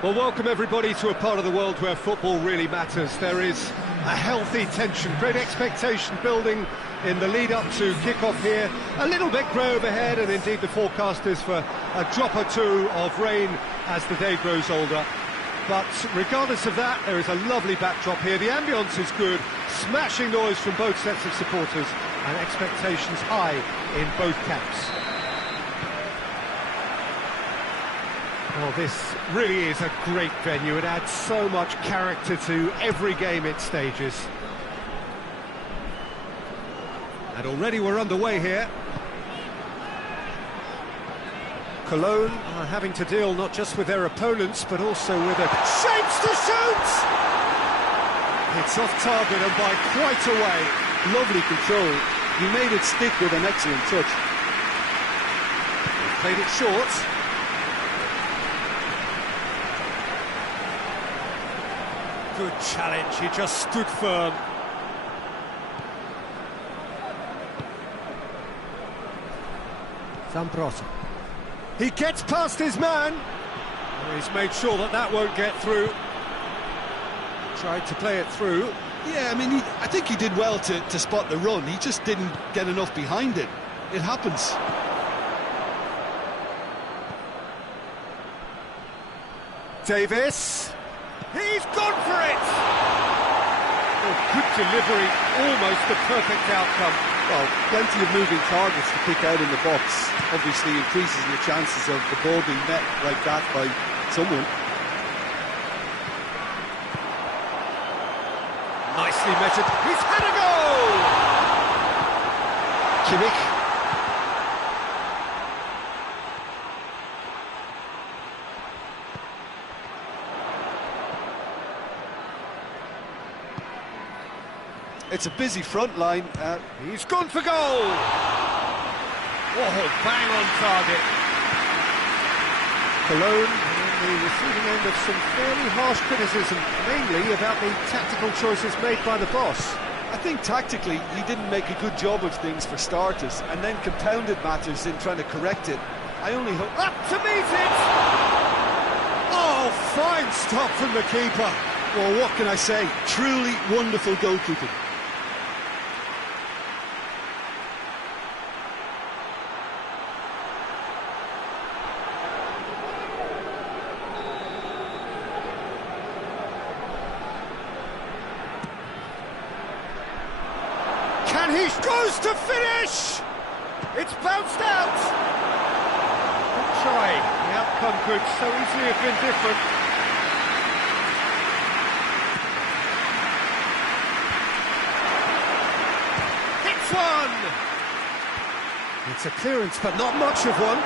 Well, welcome everybody to a part of the world where football really matters. There is a healthy tension, great expectation building in the lead-up to kick-off here. A little bit grey overhead, and indeed the forecast is for a drop or two of rain as the day grows older. But regardless of that, there is a lovely backdrop here. The ambience is good, smashing noise from both sets of supporters, and expectations high in both camps. Well, this really is a great venue. It adds so much character to every game it stages. And already we're underway here. Cologne are having to deal not just with their opponents, but also with a shapes to shoot! It's off target and by quite a way. Lovely control. He made it stick with an excellent touch. Played it short. Good challenge, he just stood firm. Zambrotta. He gets past his man. He's made sure that that won't get through. Tried to play it through. Yeah, I mean, I think he did well to spot the run. He just didn't get enough behind it. It happens. Davis. He's gone for it! Oh, good delivery, almost the perfect outcome. Well, plenty of moving targets to pick out in the box. Obviously increases your chances of the ball being met like that by someone. Nicely measured. He's had a goal! Kimmich. It's a busy front line. He's gone for goal! Oh, bang on target. Cologne on the receiving end of some fairly harsh criticism, mainly about the tactical choices made by the boss. I think tactically he didn't make a good job of things for starters, and then compounded matters in trying to correct it. I only hope... Up to meet it! Oh, fine stop from the keeper. Well, what can I say? Truly wonderful goalkeeping. And he goes to finish! It's bounced out! Good try. The outcome could so easily have been different. Hits one! It's a clearance, but not much of one.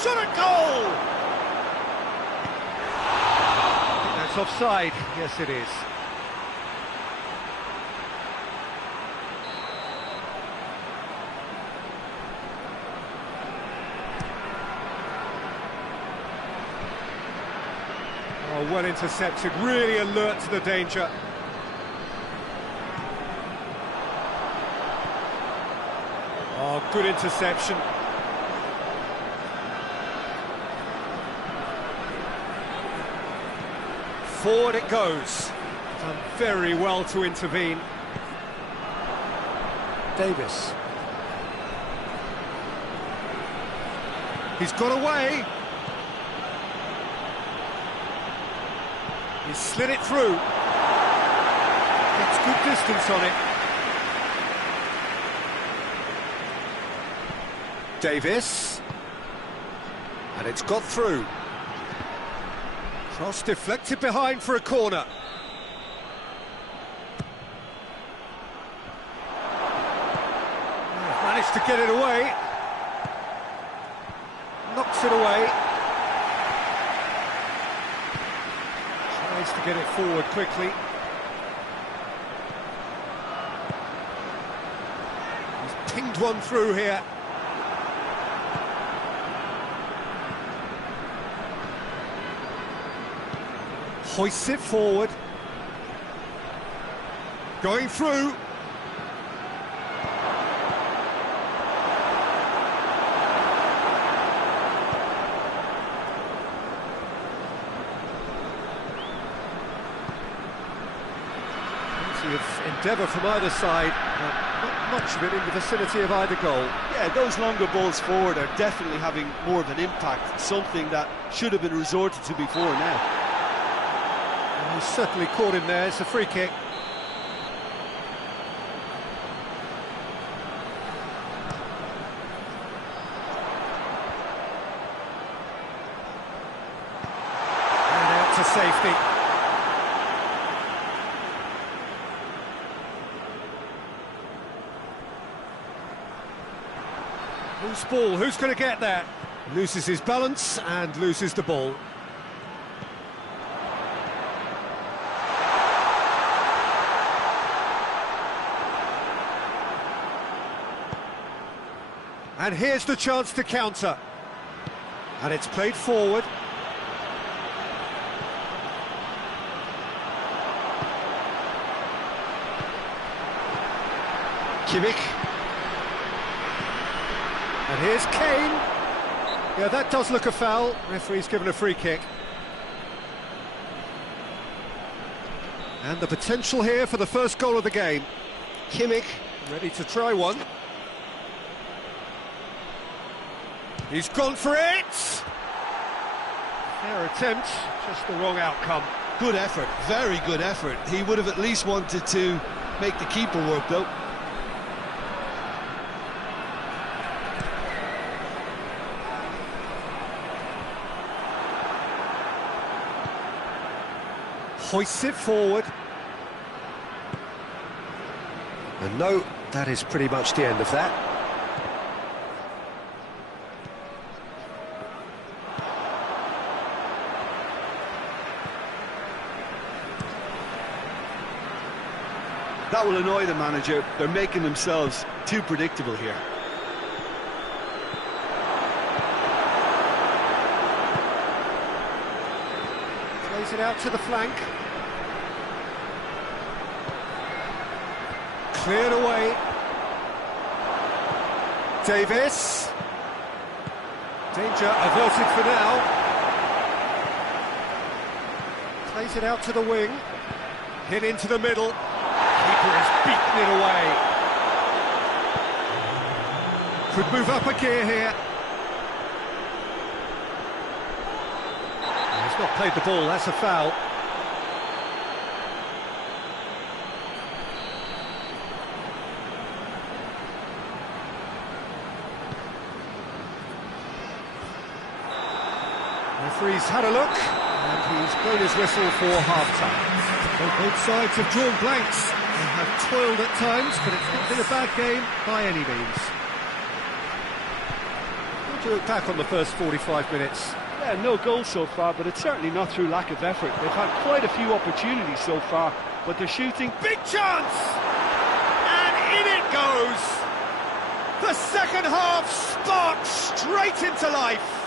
Shot at goal! I think that's offside. Yes, it is. Oh, well intercepted, really alert to the danger. Oh, good interception. Forward it goes. Done very well to intervene. Davis. He's got away. He's slid it through. Gets good distance on it. Davis. And it's got through. Cross deflected behind for a corner. Oh, managed to get it away. Knocks it away. To get it forward quickly. He's pinged one through here. Hoists it forward. Going through. Plenty of endeavour from either side, not much of it in the vicinity of either goal. Yeah, those longer balls forward are definitely having more of an impact, something that should have been resorted to before now. And he's certainly caught him there. It's a free kick. And out to safety. Loose ball, who's going to get that? Loses his balance and loses the ball. And here's the chance to counter. And it's played forward. Kimmich. And here's Kane. Yeah, that does look a foul. Referee's given a free kick. And the potential here for the first goal of the game. Kimmich ready to try one. He's gone for it! Fair attempt, just the wrong outcome. Good effort, very good effort. He would have at least wanted to make the keeper work, though. Hoists it forward. And no, that is pretty much the end of that. That will annoy the manager. They're making themselves too predictable here. Plays it out to the flank. Cleared away. Davis. Danger averted for now. Plays it out to the wing. Hit into the middle. Keeper has beaten it away. Could move up a gear here. He's not played the ball, that's a foul. Referee's had a look, and he's blown his whistle for half-time. Well, both sides have drawn blanks. They have toiled at times, but it's not been a bad game by any means. What do you look back on the first 45 minutes? Yeah, no goals so far, but it's certainly not through lack of effort. They've had quite a few opportunities so far, but they're shooting. Big chance! And in it goes! The second half sparks straight into life.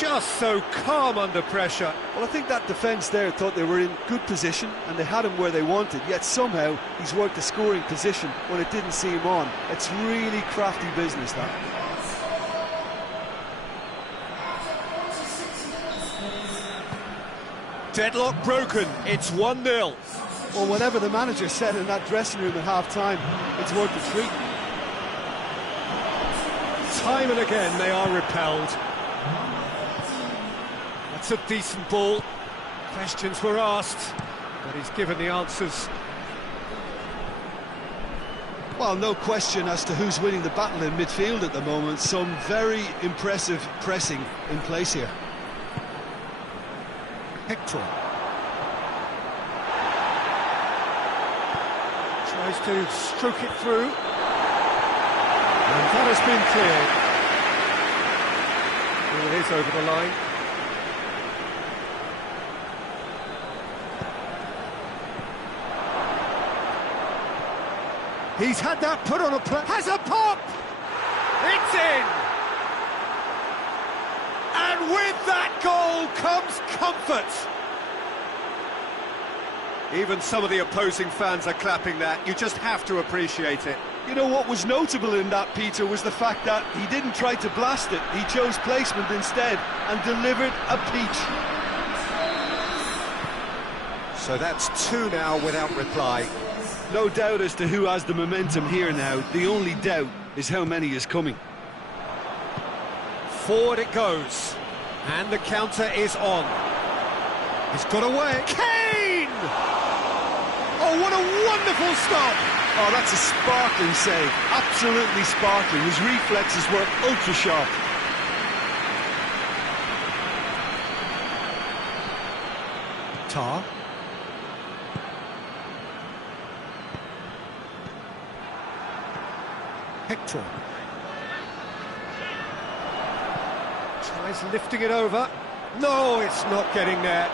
Just so calm under pressure. Well, I think that defence there thought they were in good position and they had him where they wanted, yet somehow he's worked a scoring position when it didn't see him on. It's really crafty business, that. Deadlock broken, it's 1-0. Well, whatever the manager said in that dressing room at half-time, it's worth the treat. Time and again they are repelled. That's a decent ball. Questions were asked, but he's given the answers. Well, no question as to who's winning the battle in midfield at the moment. Some very impressive pressing in place here. Hector tries to stroke it through, and that has been cleared. It is over the line. He's had that put on a play. Has a pop! It's in! And with that goal comes comfort. Even some of the opposing fans are clapping that. You just have to appreciate it. You know what was notable in that, Peter, was the fact that he didn't try to blast it. He chose placement instead and delivered a peach. So that's two now without reply. No doubt as to who has the momentum here now. The only doubt is how many is coming. Forward it goes, and the counter is on. He's got away. Kane! Oh, what a wonderful stop! Oh, that's a sparkling save. Absolutely sparkling. His reflexes were ultra sharp. Tar. Hector. Tries lifting it over. No, it's not getting there.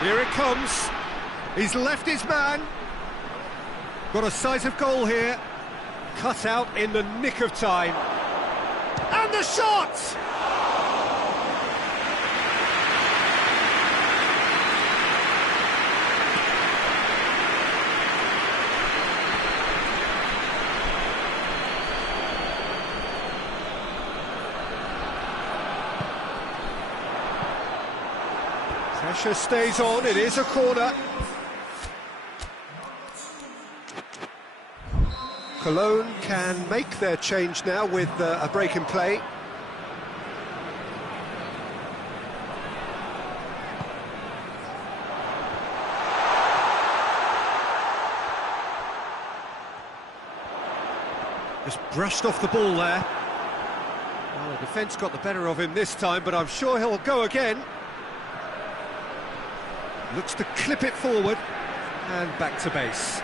Here it comes. He's left his man. Got a sight of goal here. Cut out in the nick of time. And the shot! Pressure stays on, it is a corner. Cologne can make their change now with a break in play. Just brushed off the ball there. Well, the defence got the better of him this time, but I'm sure he'll go again. Looks to clip it forward, and back to base.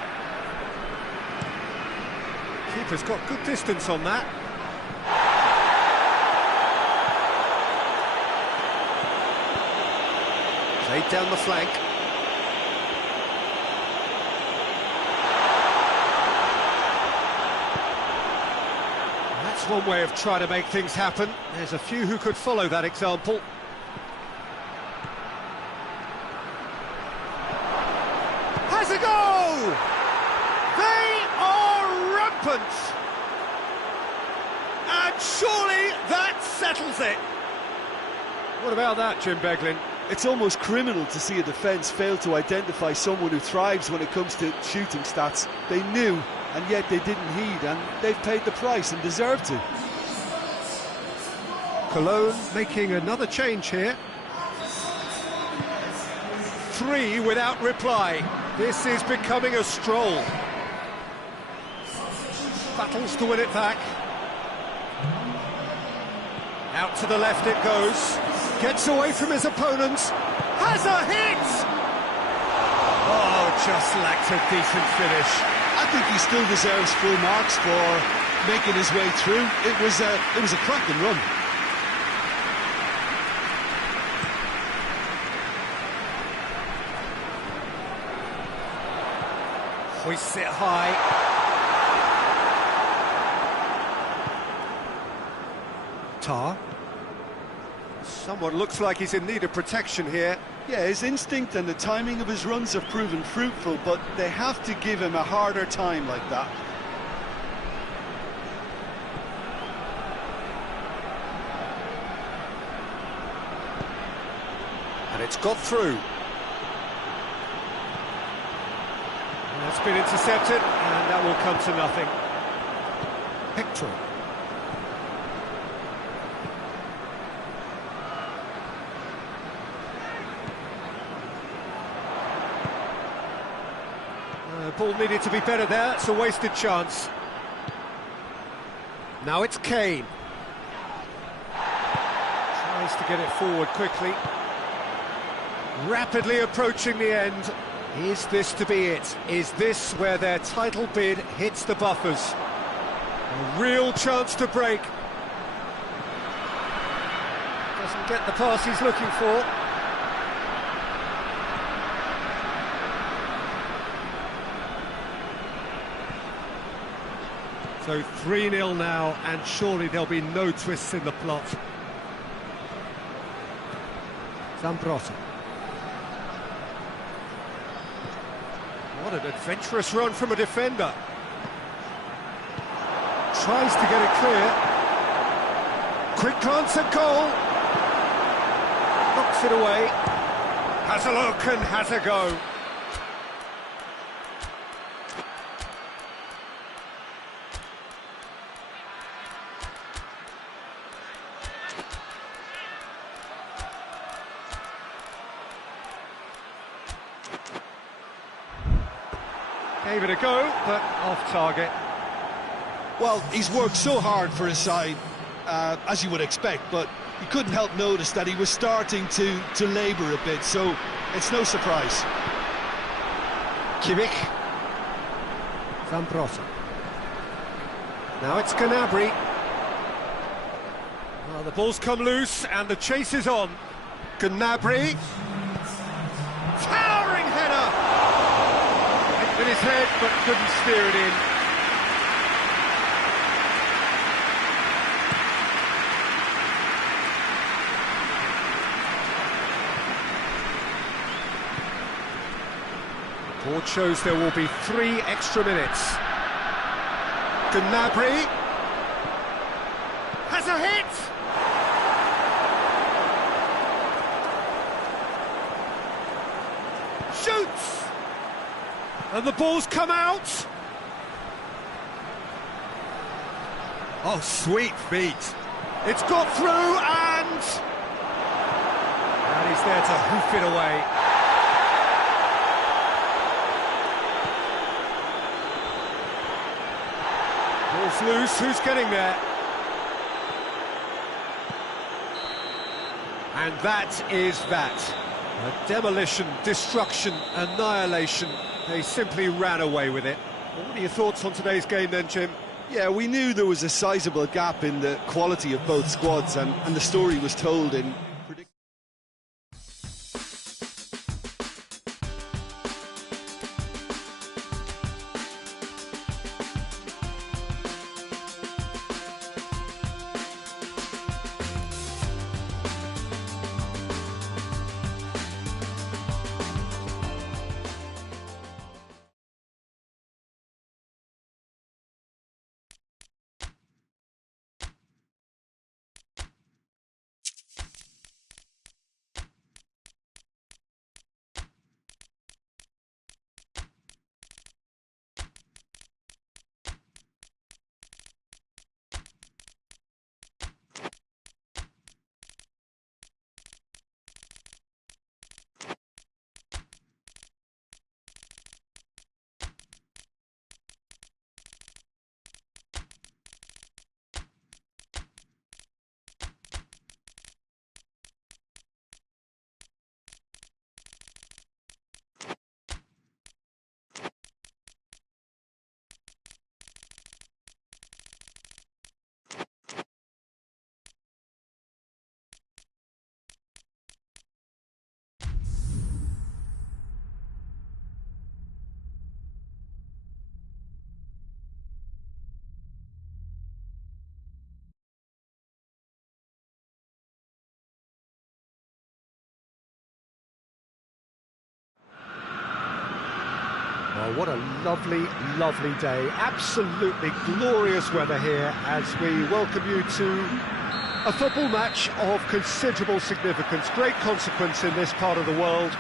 Keeper's got good distance on that. Played down the flank. That's one way of trying to make things happen. There's a few who could follow that example. Has a go! They are rampant! And surely that settles it! What about that, Jim Beglin? It's almost criminal to see a defence fail to identify someone who thrives when it comes to shooting stats. They knew, and yet they didn't heed, and they've paid the price and deserve to. Cologne making another change here. 3 without reply. This is becoming a stroll. Battles to win it back. Out to the left it goes. Gets away from his opponents. Has a hit! Oh, just lacked a decent finish. I think he still deserves full marks for making his way through. It was a cracking run. Hoists it high. Tar. Someone looks like he's in need of protection here. Yeah, his instinct and the timing of his runs have proven fruitful, but they have to give him a harder time like that. And it's got through. That's been intercepted, and that will come to nothing. Hector. Ball needed to be better there, it's a wasted chance. Now it's Kane. Tries to get it forward quickly. Rapidly approaching the end. Is this to be it? Is this where their title bid hits the buffers? A real chance to break. Doesn't get the pass he's looking for. So 3-0 now, and surely there'll be no twists in the plot. Zambrossi. What an adventurous run from a defender. Tries to get it clear. Quick glance at goal. Knocks it away. Has a look and has a go. Gave it a go, but off target. Well, he's worked so hard for his side, as you would expect, but you couldn't help notice that he was starting to labour a bit, so it's no surprise. Kimmich. Zambrotta. Now it's Gnabry. Well, the ball's come loose and the chase is on. Gnabry. Towering header! With his head, but couldn't steer it in. The board shows there will be 3 extra minutes. Gnabry has a hit! Shoots! And the ball's come out. Oh, sweet feet. It's got through and he's there to hoof it away. Ball's loose, who's getting there? And that is that. A demolition, destruction, annihilation. They simply ran away with it. Well, what are your thoughts on today's game then, Jim? Yeah, we knew there was a sizable gap in the quality of both squads, and the story was told in Oh, what a lovely, lovely day. Absolutely glorious weather here as we welcome you to a football match of considerable significance, great consequence in this part of the world.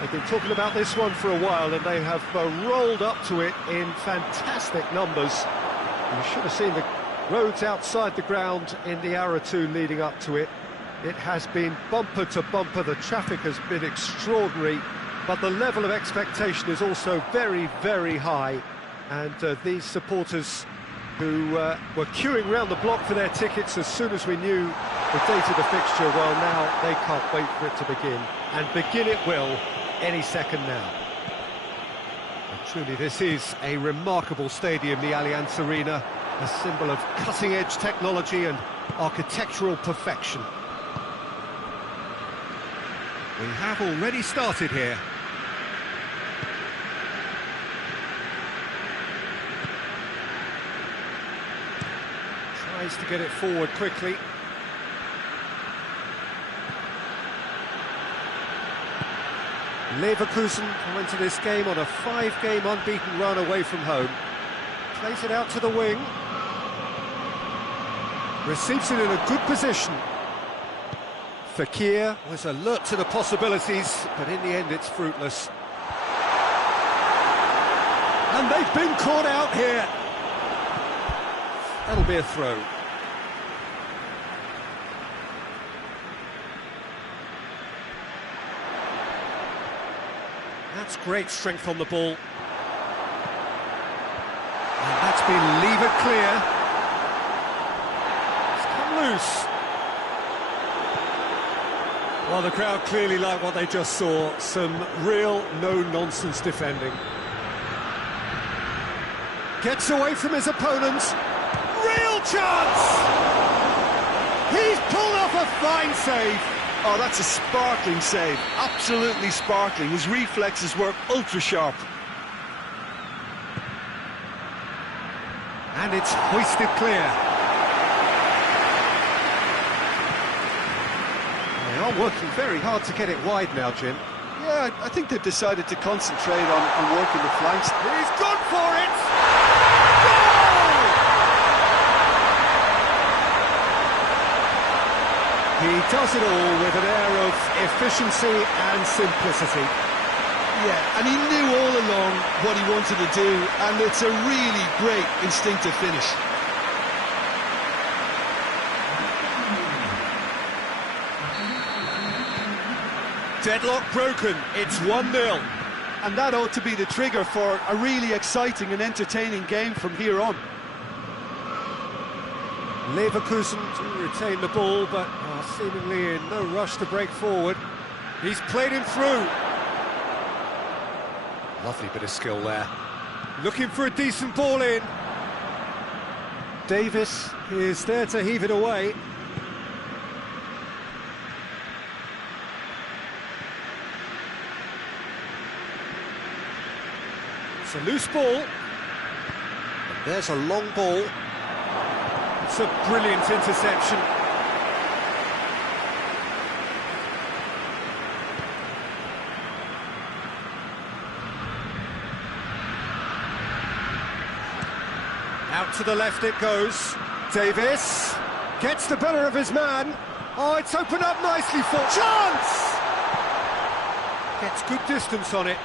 They've been talking about this one for a while and they have rolled up to it in fantastic numbers. You should have seen the roads outside the ground in the hour or two leading up to it. It has been bumper to bumper, the traffic has been extraordinary. But the level of expectation is also very, very high. And these supporters who were queuing round the block for their tickets as soon as we knew the date of the fixture, well, now they can't wait for it to begin. And begin it will any second now. And truly, this is a remarkable stadium, the Allianz Arena, a symbol of cutting-edge technology and architectural perfection. We have already started here. Tries to get it forward quickly. Leverkusen come into this game on a 5-game unbeaten run away from home. Plays it out to the wing. Receives it in a good position. Fekir was alert to the possibilities, but in the end it's fruitless. And they've been caught out here. That'll be a throw. That's great strength on the ball. And that's been levered clear. It's come loose. Well, the crowd clearly like what they just saw. Some real no-nonsense defending. Gets away from his opponents. Real chance! He's pulled off a fine save. Oh, that's a sparkling save. Absolutely sparkling. His reflexes were ultra-sharp. And it's hoisted clear. They are working very hard to get it wide now, Jim. Yeah, I think they've decided to concentrate on working the flanks. He's gone for it! He does it all with an air of efficiency and simplicity. Yeah, and he knew all along what he wanted to do, and it's a really great instinctive finish. Deadlock broken, it's 1-0. And that ought to be the trigger for a really exciting and entertaining game from here on. Leverkusen to retain the ball, but are seemingly in no rush to break forward. He's played him through. Lovely bit of skill there. Looking for a decent ball in. Davis is there to heave it away. It's a loose ball. And there's a long ball. It's a brilliant interception. Out to the left it goes. Davis gets the better of his man. Oh, it's opened up nicely for chance! Gets good distance on it.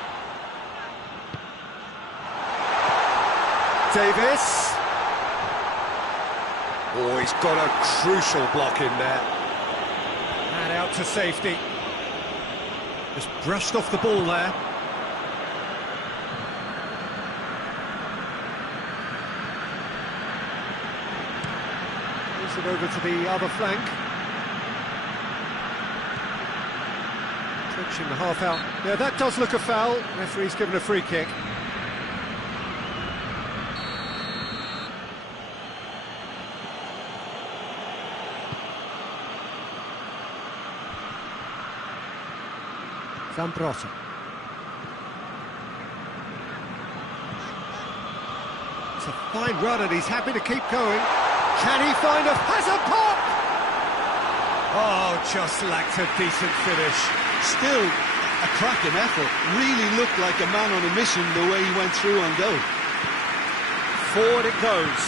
Davis. Oh, he's got a crucial block in there. And out to safety. Just brushed off the ball there. Moves it over to the other flank. Touching the half out. Yeah, that does look a foul. Referee's given a free kick. Zambrotta. It's a fine run and he's happy to keep going. Can he find has a pop? Oh, just lacked a decent finish. Still a cracking effort. Really looked like a man on a mission the way he went through on goal. Forward it goes.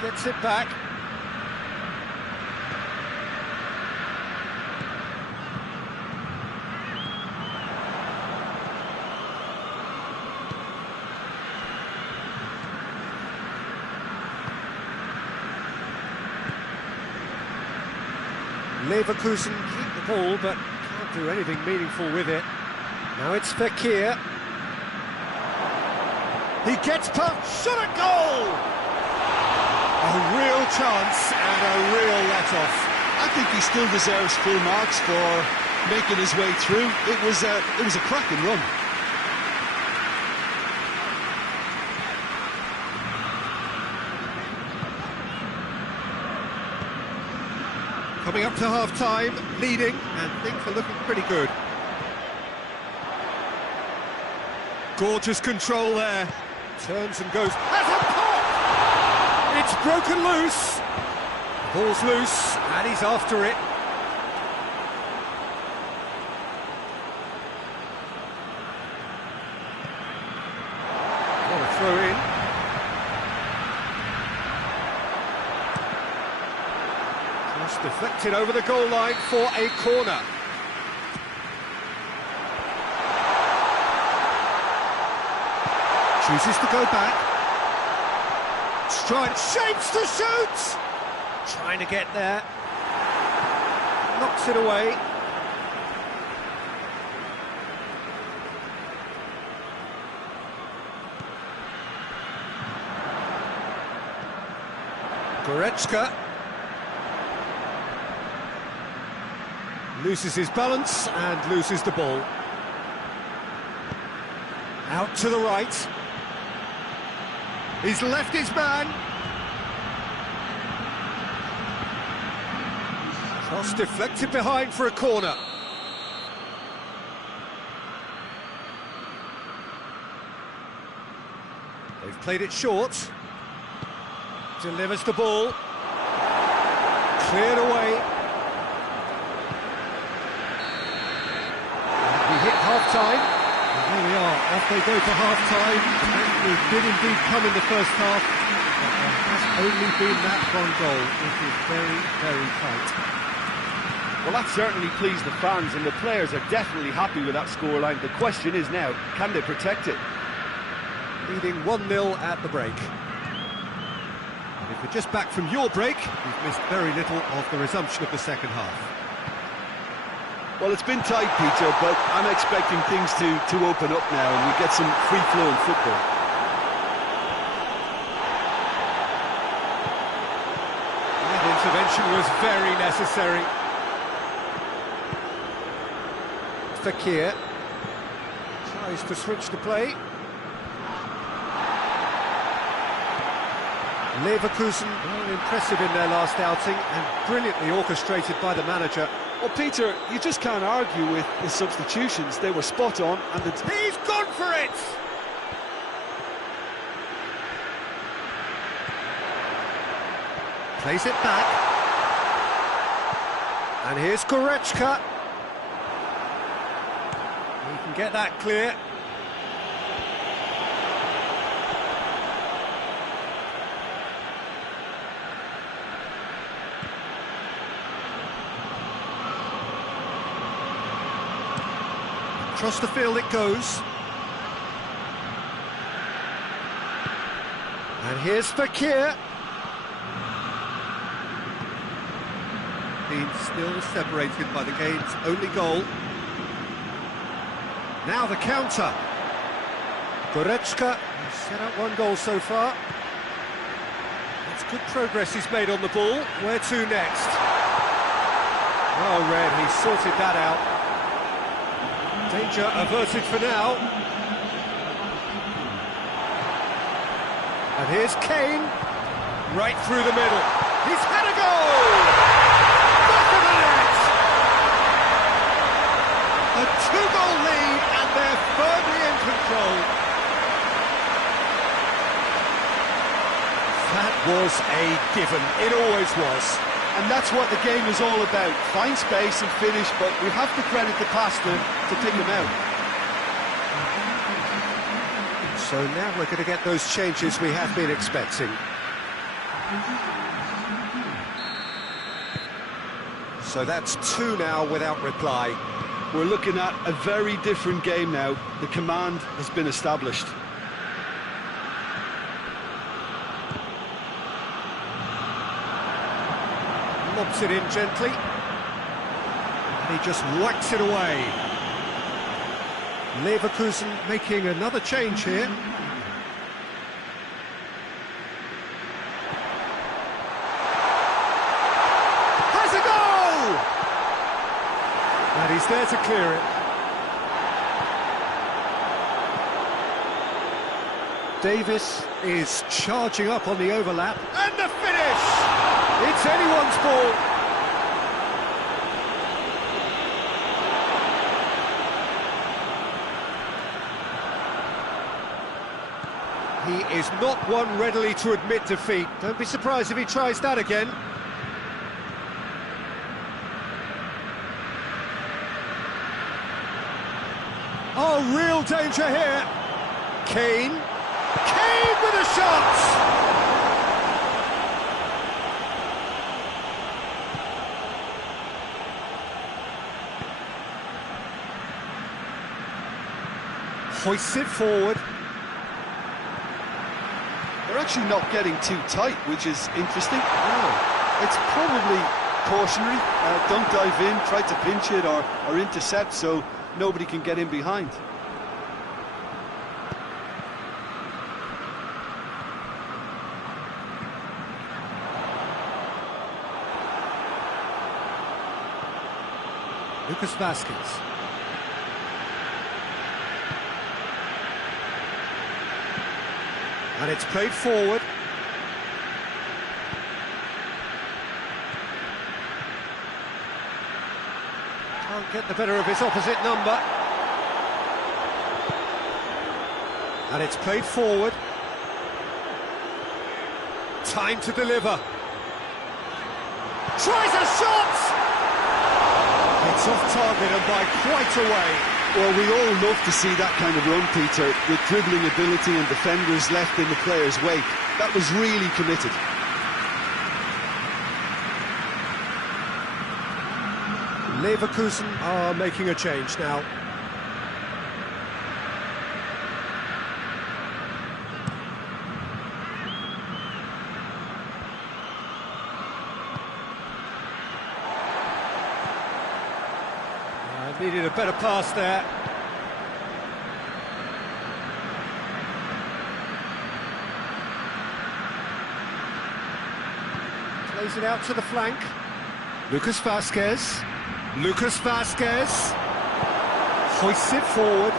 Gets it back. Leverkusen keep the ball, but can't do anything meaningful with it. Now it's Fekir. He gets past, shot at goal! A real chance and a real let-off. I think he still deserves full marks for making his way through. It was a cracking run. Coming up to half-time, leading, and things are looking pretty good. Gorgeous control there. Turns and goes, has a pop! It's broken loose. Ball's loose, and he's after it. What a throw in. Just deflected over the goal line for a corner. Chooses to go back. Strike, shapes to shoot! Trying to get there. Knocks it away. Goretzka. Loses his balance and loses the ball. Out to the right. He's left his man. Cross deflected behind for a corner. They've played it short. Delivers the ball. Cleared away. We hit half-time. And there we are, off they go for half-time. We did indeed come in the first half, but there has only been that one goal. It is very, very tight. Well, that certainly pleased the fans, and the players are definitely happy with that scoreline. The question is now, can they protect it? Leading 1-0 at the break. And if we're just back from your break, we've missed very little of the resumption of the second half. Well, it's been tight, Peter, but I'm expecting things to open up now and we get some free-flowing football. That intervention was very necessary. Fekir tries to switch the play. Leverkusen, well, impressive in their last outing and brilliantly orchestrated by the manager. Well, Peter, you just can't argue with the substitutions. They were spot on, and he's gone for it! Plays it back. And here's Goretzka. He can get that clear. Across the field it goes. And here's Fekir. Being still separated by the game's only goal. Now the counter. Goretzka has set up one goal so far. That's good progress he's made on the ball. Where to next? Well read, he sorted that out. Danger averted for now. And here's Kane, right through the middle. He's had a goal! Back of the net! A two-goal lead, and they're firmly in control. That was a given, it always was. And that's what the game is all about. Find space and finish, but we have to credit the passer to pick him out. So now we're going to get those changes we have been expecting. So that's two now without reply. We're looking at a very different game now. The command has been established. Lobs it in gently, and he just whacks it away. Leverkusen making another change here. Has a goal! And he's there to clear it. Davis is charging up on the overlap, and the finish! It's anyone's ball. He is not one readily to admit defeat. Don't be surprised if he tries that again. Oh, real danger here. Kane. Kane with a shot! Hoists it forward. They're actually not getting too tight, which is interesting. It's probably cautionary. Don't dive in, try to pinch it or intercept so nobody can get in behind. Lucas Vazquez. And it's played forward. Can't get the better of his opposite number. And it's played forward. Time to deliver. Tries a shot! It's off target and by quite a way. Well, we all love to see that kind of run, Peter, with dribbling ability and defenders left in the player's wake. That was really committed. Leverkusen are making a change now. Needed a better pass there. Plays it out to the flank. Lucas Vazquez. Lucas Vazquez. Hoists it forward.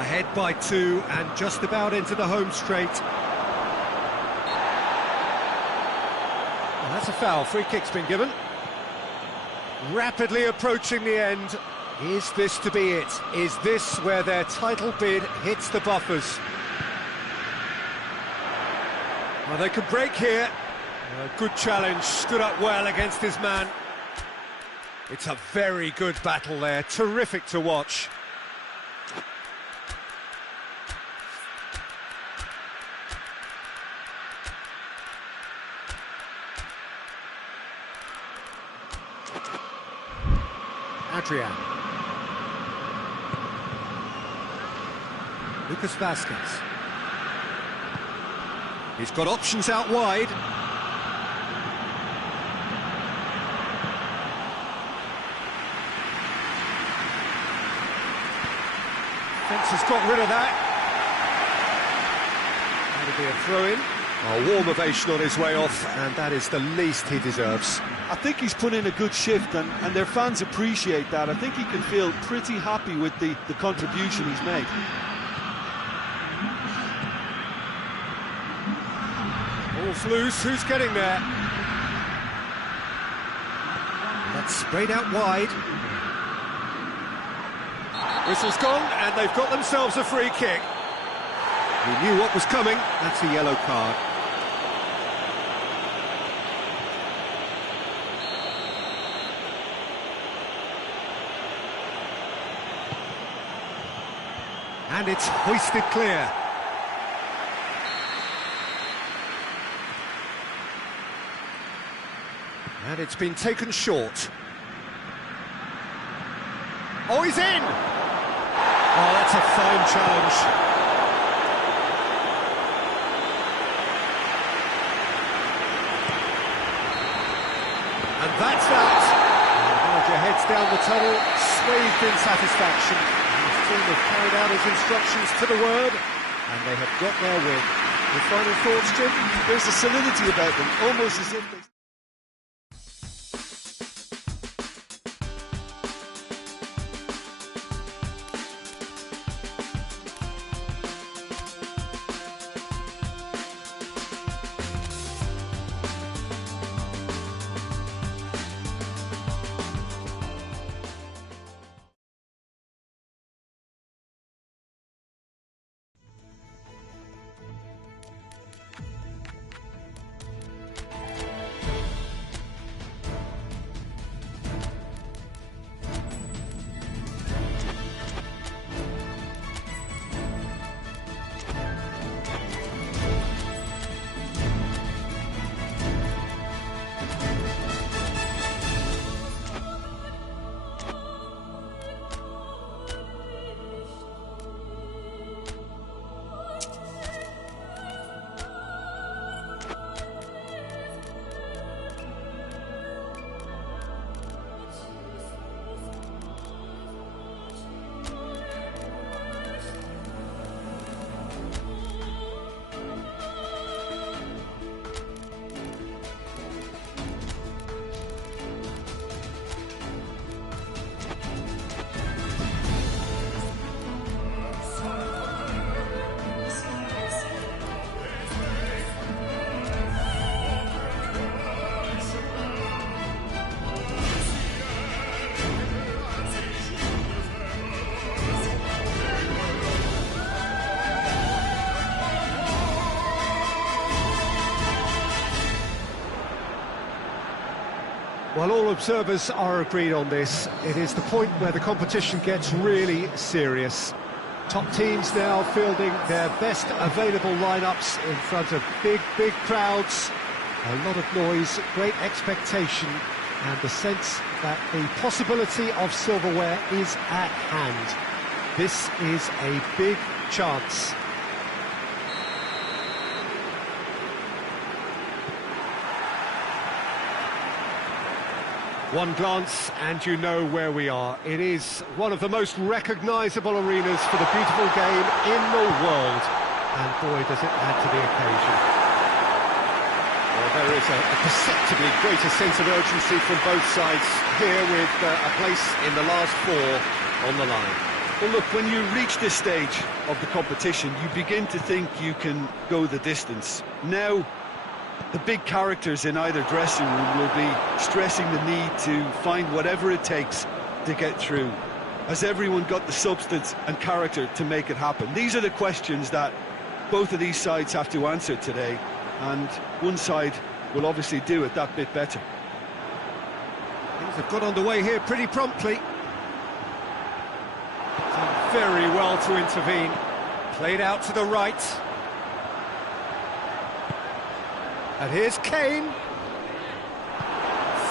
Ahead by 2 and just about into the home straight. Well, that's a foul. Free kick's been given. Rapidly approaching the end. Is this to be it? Is this where their title bid hits the buffers? Well, they could break here. A good challenge, stood up well against his man. It's a very good battle there, terrific to watch. Adrian. Lucas Vazquez. He's got options out wide. Fence has got rid of that. That'll be a throw-in. A warm ovation on his way off, and that is the least he deserves. I think he's put in a good shift, and their fans appreciate that. I think he can feel pretty happy with the contribution he's made. Ball's loose, who's getting there? That's sprayed out wide. Whistle's gone, and they've got themselves a free kick. He knew what was coming, that's a yellow card. And it's hoisted clear. And it's been taken short. Oh, he's in! Oh, that's a fine challenge. And that's that. Roger heads down the tunnel, swathed in satisfaction. His team have carried out his instructions to the word, and they have got their win. Your final thoughts, Jim? There's a solidity about them, almost as if they... Well, all observers are agreed on this. It is the point where the competition gets really serious. Top teams now fielding their best available lineups in front of big crowds. A lot of noise, great expectation, and the sense that the possibility of silverware is at hand. This is a big chance. One glance and you know where we are. It is one of the most recognisable arenas for the beautiful game in the world. And boy, does it add to the occasion. Well, there is a perceptibly greater sense of urgency from both sides here, with a place in the last four on the line. Well, look, when you reach this stage of the competition, you begin to think you can go the distance. Now, the big characters in either dressing room will be stressing the need to find whatever it takes to get through. Has everyone got the substance and character to make it happen? These are the questions that both of these sides have to answer today, and one side will obviously do it that bit better. Things have got underway here pretty promptly. Done very well to intervene. Played out to the right. And here's Kane.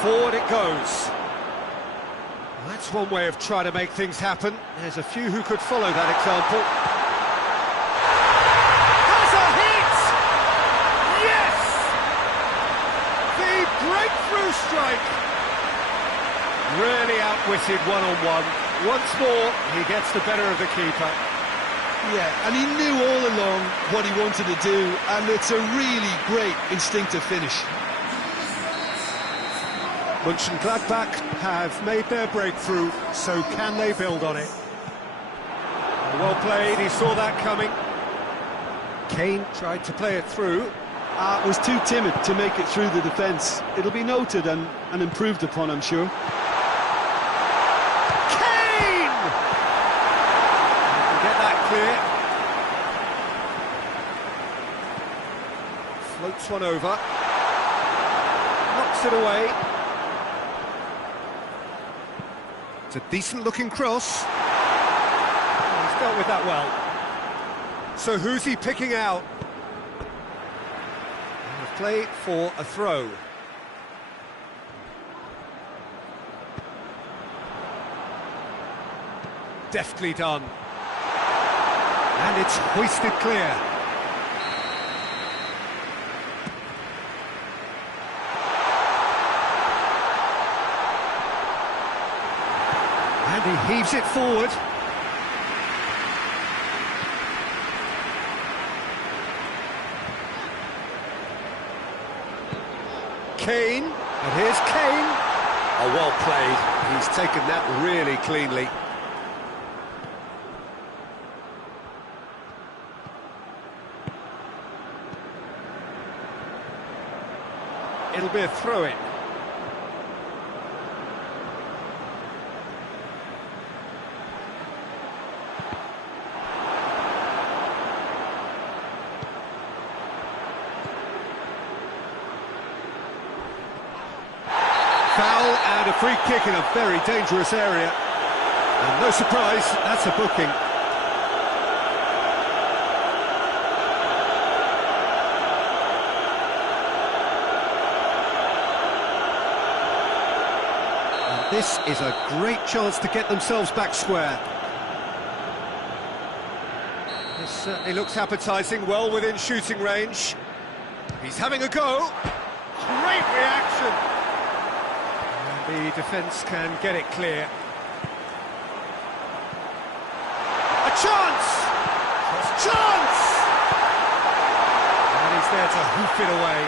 Forward it goes. Well, that's one way of trying to make things happen. There's a few who could follow that example. Has a hit! Yes! The breakthrough strike! Really outwitted one-on-one. Once more, he gets the better of the keeper. Yeah, and he knew all along what he wanted to do, and it's a really great instinctive finish. Mönchengladbach have made their breakthrough, so can they build on it? Well played, he saw that coming. Kane tried to play it through. Was too timid to make it through the defence. It'll be noted and improved upon, I'm sure. Clear. Floats one over. Knocks it away. It's a decent looking cross. He's dealt with that well. So who's he picking out? And a play for a throw. Deftly done. And it's hoisted clear. And he heaves it forward. Kane, and here's Kane. Oh, well played. He's taken that really cleanly. It'll be a throw-in. Foul and a free kick in a very dangerous area. And no surprise, that's a booking. This is a great chance to get themselves back square. This certainly looks appetising, well within shooting range. He's having a go. Great reaction. And the defence can get it clear. A chance! Chance! And he's there to hoof it away.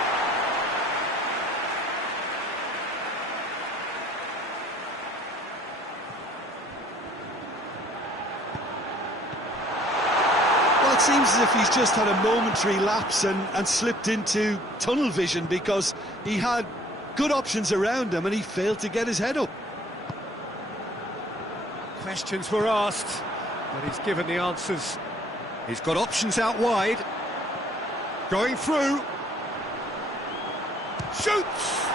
It seems as if he's just had a momentary lapse and slipped into tunnel vision, because he had good options around him and he failed to get his head up. Questions were asked, but he's given the answers. He's got options out wide. Going through. Shoots!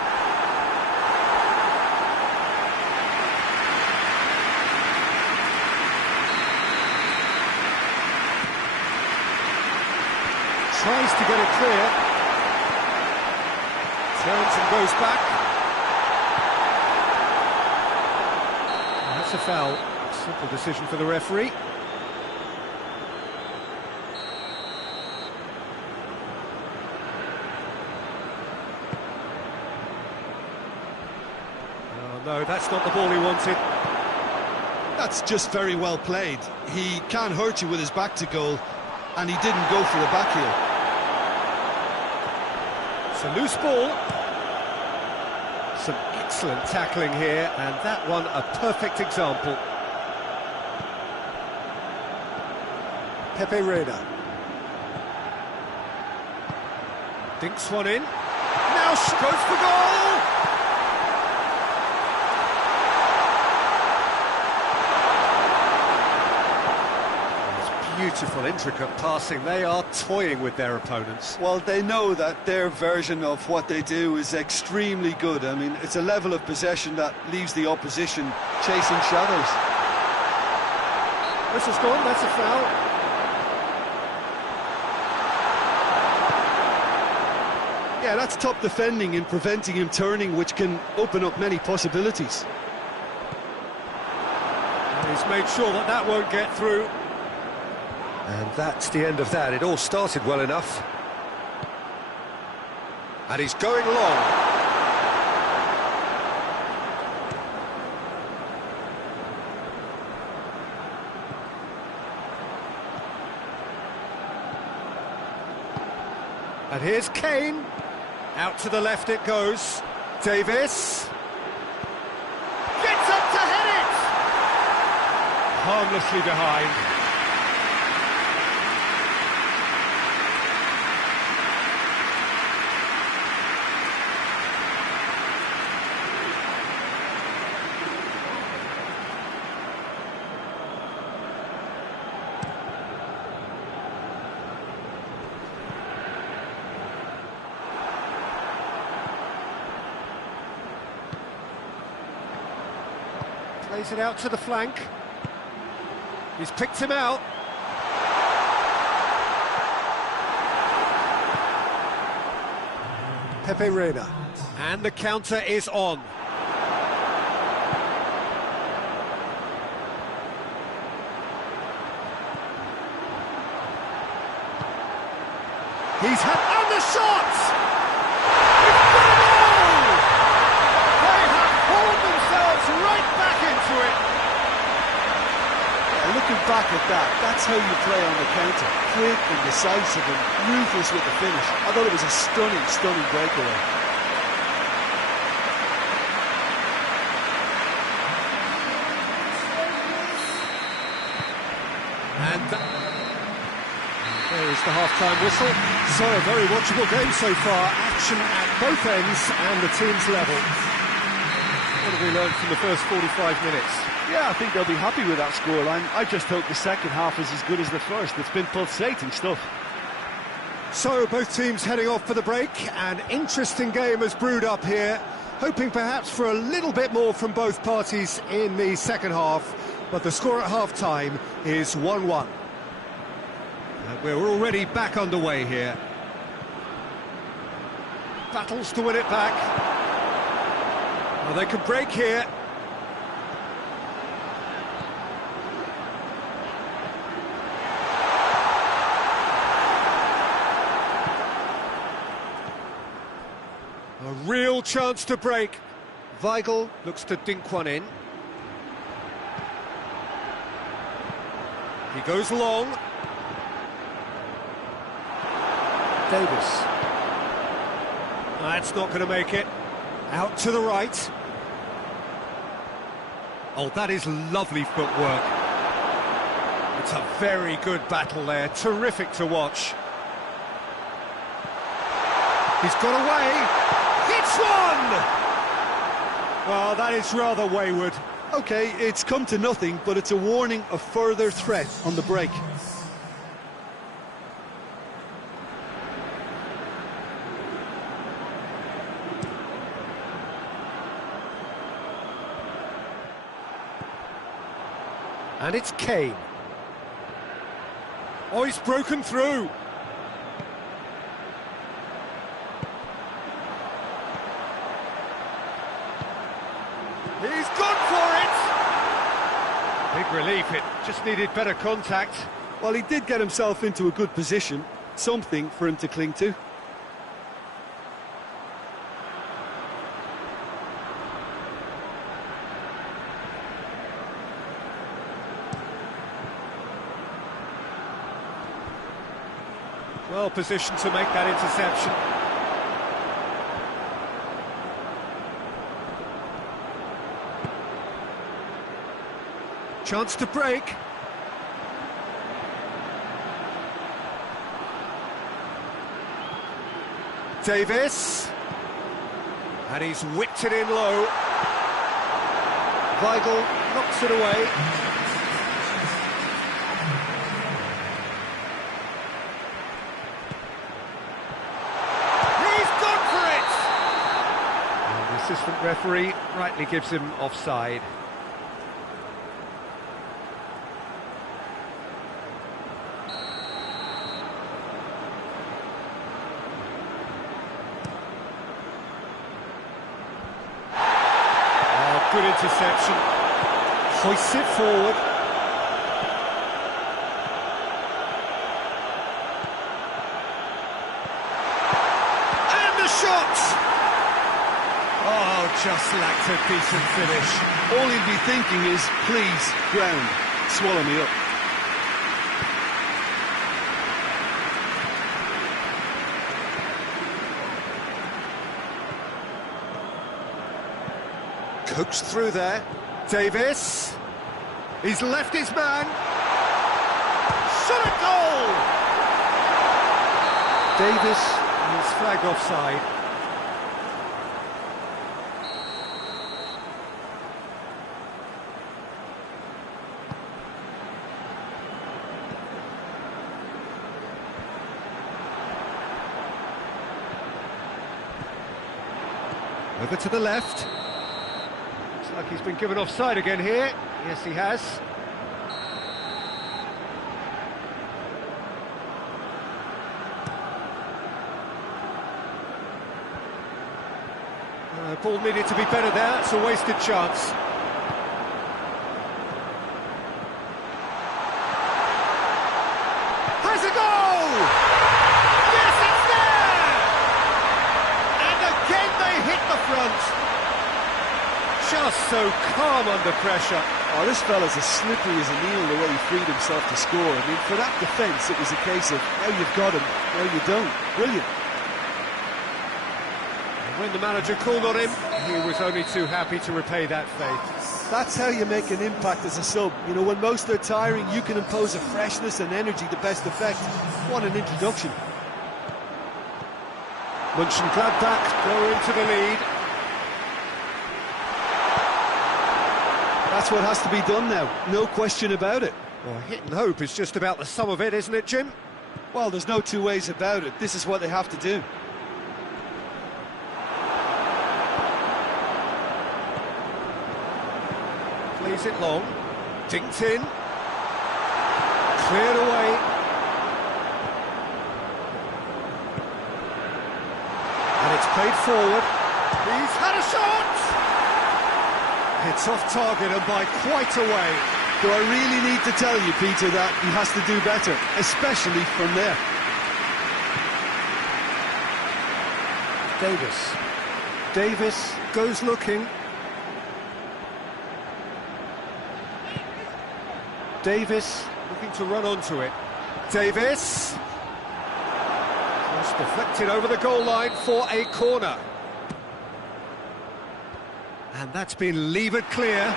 tries to get it clear. Turns and goes back. And that's a foul. Simple decision for the referee. Oh no, that's not the ball he wanted. That's just very well played. He can hurt you with his back to goal, and he didn't go for the back heel. It's a loose ball. Some excellent tackling here, and that one a perfect example. Pepe Reina. Dinks one in. Now goes for goal! Beautiful, intricate passing. They are toying with their opponents. Well, they know that their version of what they do is extremely good. I mean, it's a level of possession that leaves the opposition chasing shadows. Whistle's gone, that's a foul. Yeah, that's top defending and preventing him turning, which can open up many possibilities. And he's made sure that that won't get through. And that's the end of that. It all started well enough. And he's going long. And here's Kane. Out to the left it goes. Davis. Gets up to head it! Harmlessly behind. Plays it out to the flank. He's picked him out. Pepe Reina. And the counter is on. He's had... and the shot! Right back into it. Yeah, looking back at that, that's how you play on the counter. Quick and decisive and ruthless with the finish. I thought it was a stunning, stunning breakaway. And there is the half-time whistle. So, a very watchable game so far. Action at both ends and the team's level. What have we learned from the first 45 minutes? Yeah, I think they'll be happy with that scoreline. I just hope the second half is as good as the first. It's been pulsating stuff. So, both teams heading off for the break. An interesting game has brewed up here. Hoping perhaps for a little bit more from both parties in the second half. But the score at half-time is 1-1. And we're already back underway here. Battles to win it back. Well, they could break here. A real chance to break. Weigl looks to dink one in. He goes long. Davis. That's not going to make it. Out to the right. Oh, that is lovely footwork. It's a very good battle there. Terrific to watch. He's got away. Hits one! Well, that is rather wayward. Okay, it's come to nothing, but it's a warning of further threat on the break. And it's Kane. Oh, he's broken through. relief, it just needed better contact. Well, he did get himself into a good position, something for him to cling to. Well positioned to make that interception. Chance to break. Davis. And he's whipped it in low. Weigl knocks it away. Assistant referee rightly gives him offside. Oh, good interception. Hoists it forward. And the shot! Oh, just lacked a decent finish. All he'll be thinking is, please, ground, swallow me up. Coaxed through there. Davis. He's left his man. Shot a goal! Davis is flagged offside. Over to the left. Looks like he's been given offside again here. Yes, he has. Ball needed to be better there. It's a wasted chance. Has a goal! Yes, it's there! And again they hit the front. Just so calm under pressure. Oh, this fella's as slippery as an eel the way he freed himself to score. I mean, for that defence, it was a case of, now you've got him, now you don't. Brilliant. When the manager called on him, he was only too happy to repay that faith. That's how you make an impact as a sub. You know, when most are tiring, you can impose a freshness and energy to best effect. What an introduction. Mönchengladbach go into the lead. That's what has to be done now, no question about it. Well, hit and hope is just about the sum of it, isn't it, Jim? Well, there's no two ways about it. This is what they have to do. Plays it long, dinked in, cleared away. And it's played forward. He's had a shot! It's off target and by quite a way. Do I really need to tell you, Peter, that he has to do better, especially from there? Davis goes looking. Davis looking to run onto it. Davis. Just deflected over the goal line for a corner. And that's been levered clear.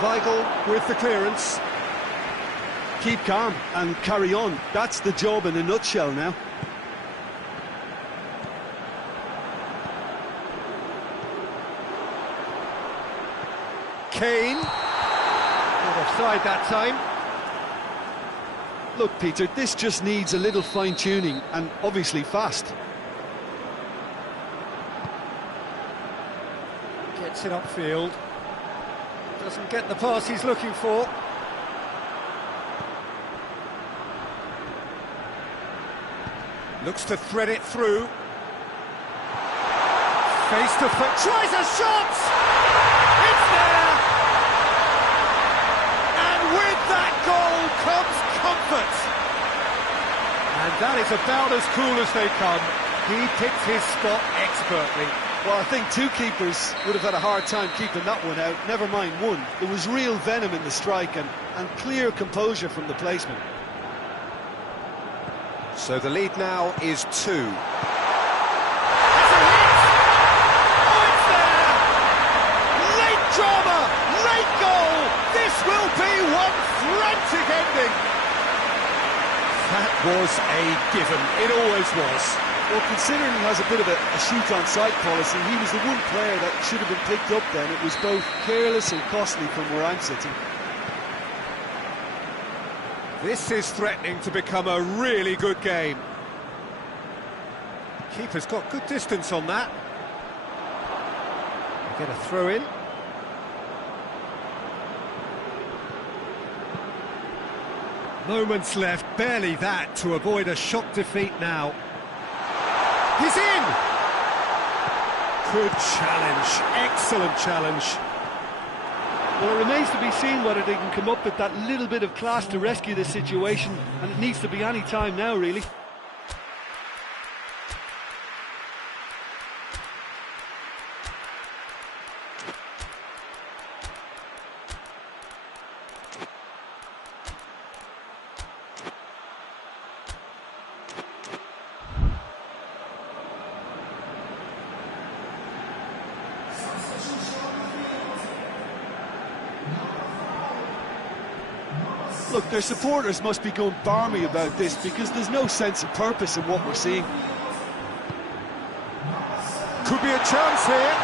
Weigl with the clearance. Keep calm and carry on. That's the job in a nutshell now. Kane. Not offside that time. Look, Peter, this just needs a little fine-tuning, and obviously fast. Gets it upfield. Doesn't get the pass he's looking for. Looks to thread it through. face to face, tries a shot! It's there! And with that goal comes comfort! And that is about as cool as they come. He picked his spot expertly. Well, I think two keepers would have had a hard time keeping that one out, never mind one. There was real venom in the strike and clear composure from the placement. So the lead now is 2. Oh, it's there! Late drama, late goal! This will be one frantic ending! That was a given, it always was. Well, considering he has a bit of a shoot-on-sight policy, he was the one player that should have been picked up then. It was both careless and costly from where I'm sitting. This is threatening to become a really good game. Keeper's got good distance on that. Get a throw in. Moments left, barely that, to avoid a shock defeat now. He's in! Good challenge, excellent challenge. Well, it remains to be seen whether they can come up with that little bit of class to rescue this situation, and it needs to be any time now, really. Look, their supporters must be going barmy about this because there's no sense of purpose in what we're seeing. Could be a chance here.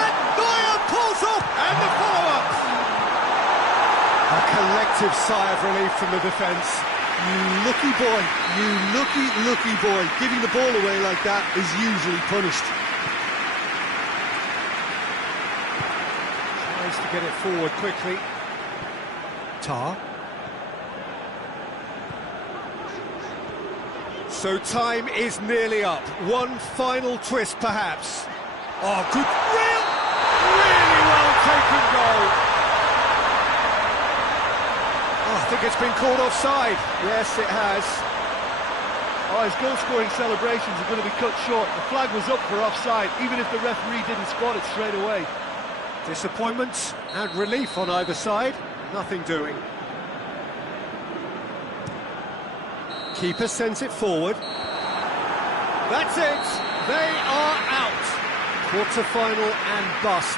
And Neuer pulls off, and the follow-up. A collective sigh of relief from the defence. You lucky boy, you lucky boy. Giving the ball away like that is usually punished. Tries to get it forward quickly. Tar. So time is nearly up. One final twist, perhaps. Oh, good. Really well taken goal. Oh, I think it's been called offside. Yes, it has. Oh, his goal-scoring celebrations are going to be cut short. The flag was up for offside, even if the referee didn't spot it straight away. Disappointment and relief on either side. Nothing doing. Keeper sends it forward. That's it. They are out. Quarter-final and bust.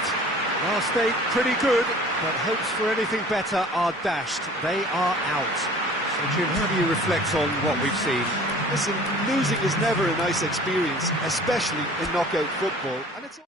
Last 8 pretty good, but hopes for anything better are dashed. They are out. So Jim, how do you reflect on what we've seen? Listen, losing is never a nice experience, especially in knockout football. And it's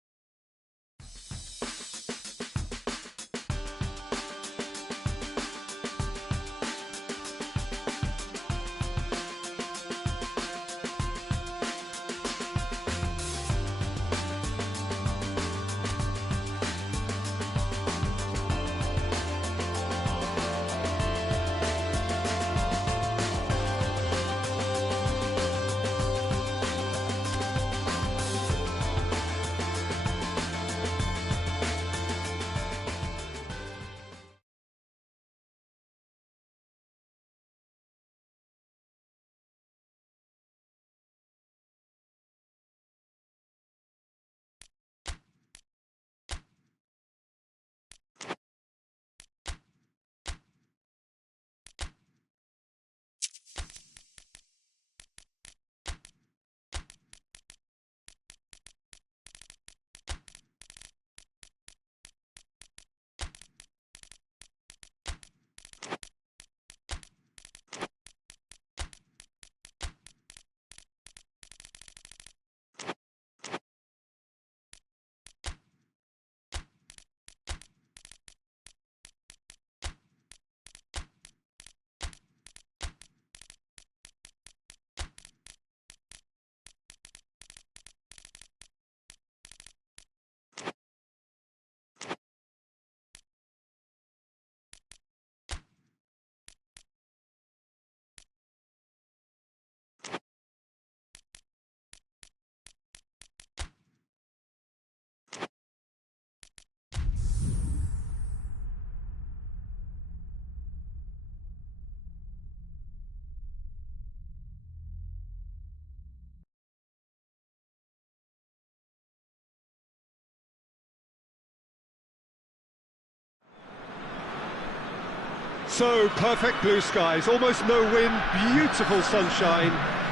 So, perfect blue skies, almost no wind, beautiful sunshine.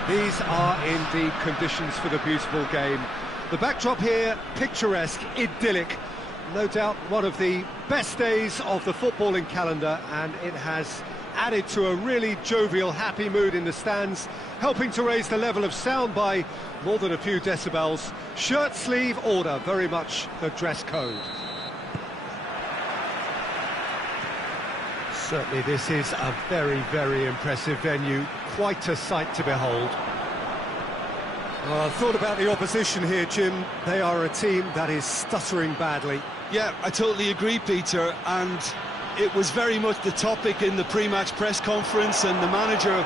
These are indeed conditions for the beautiful game. The backdrop here, picturesque, idyllic. No doubt one of the best days of the footballing calendar, and it has added to a really jovial, happy mood in the stands, helping to raise the level of sound by more than a few decibels. Shirt sleeve order, very much the dress code. Certainly this is a very, very impressive venue, quite a sight to behold. Well, I thought about the opposition here, Jim. They are a team that is stuttering badly. Yeah, I totally agree, Peter, and it was very much the topic in the pre-match press conference, and the manager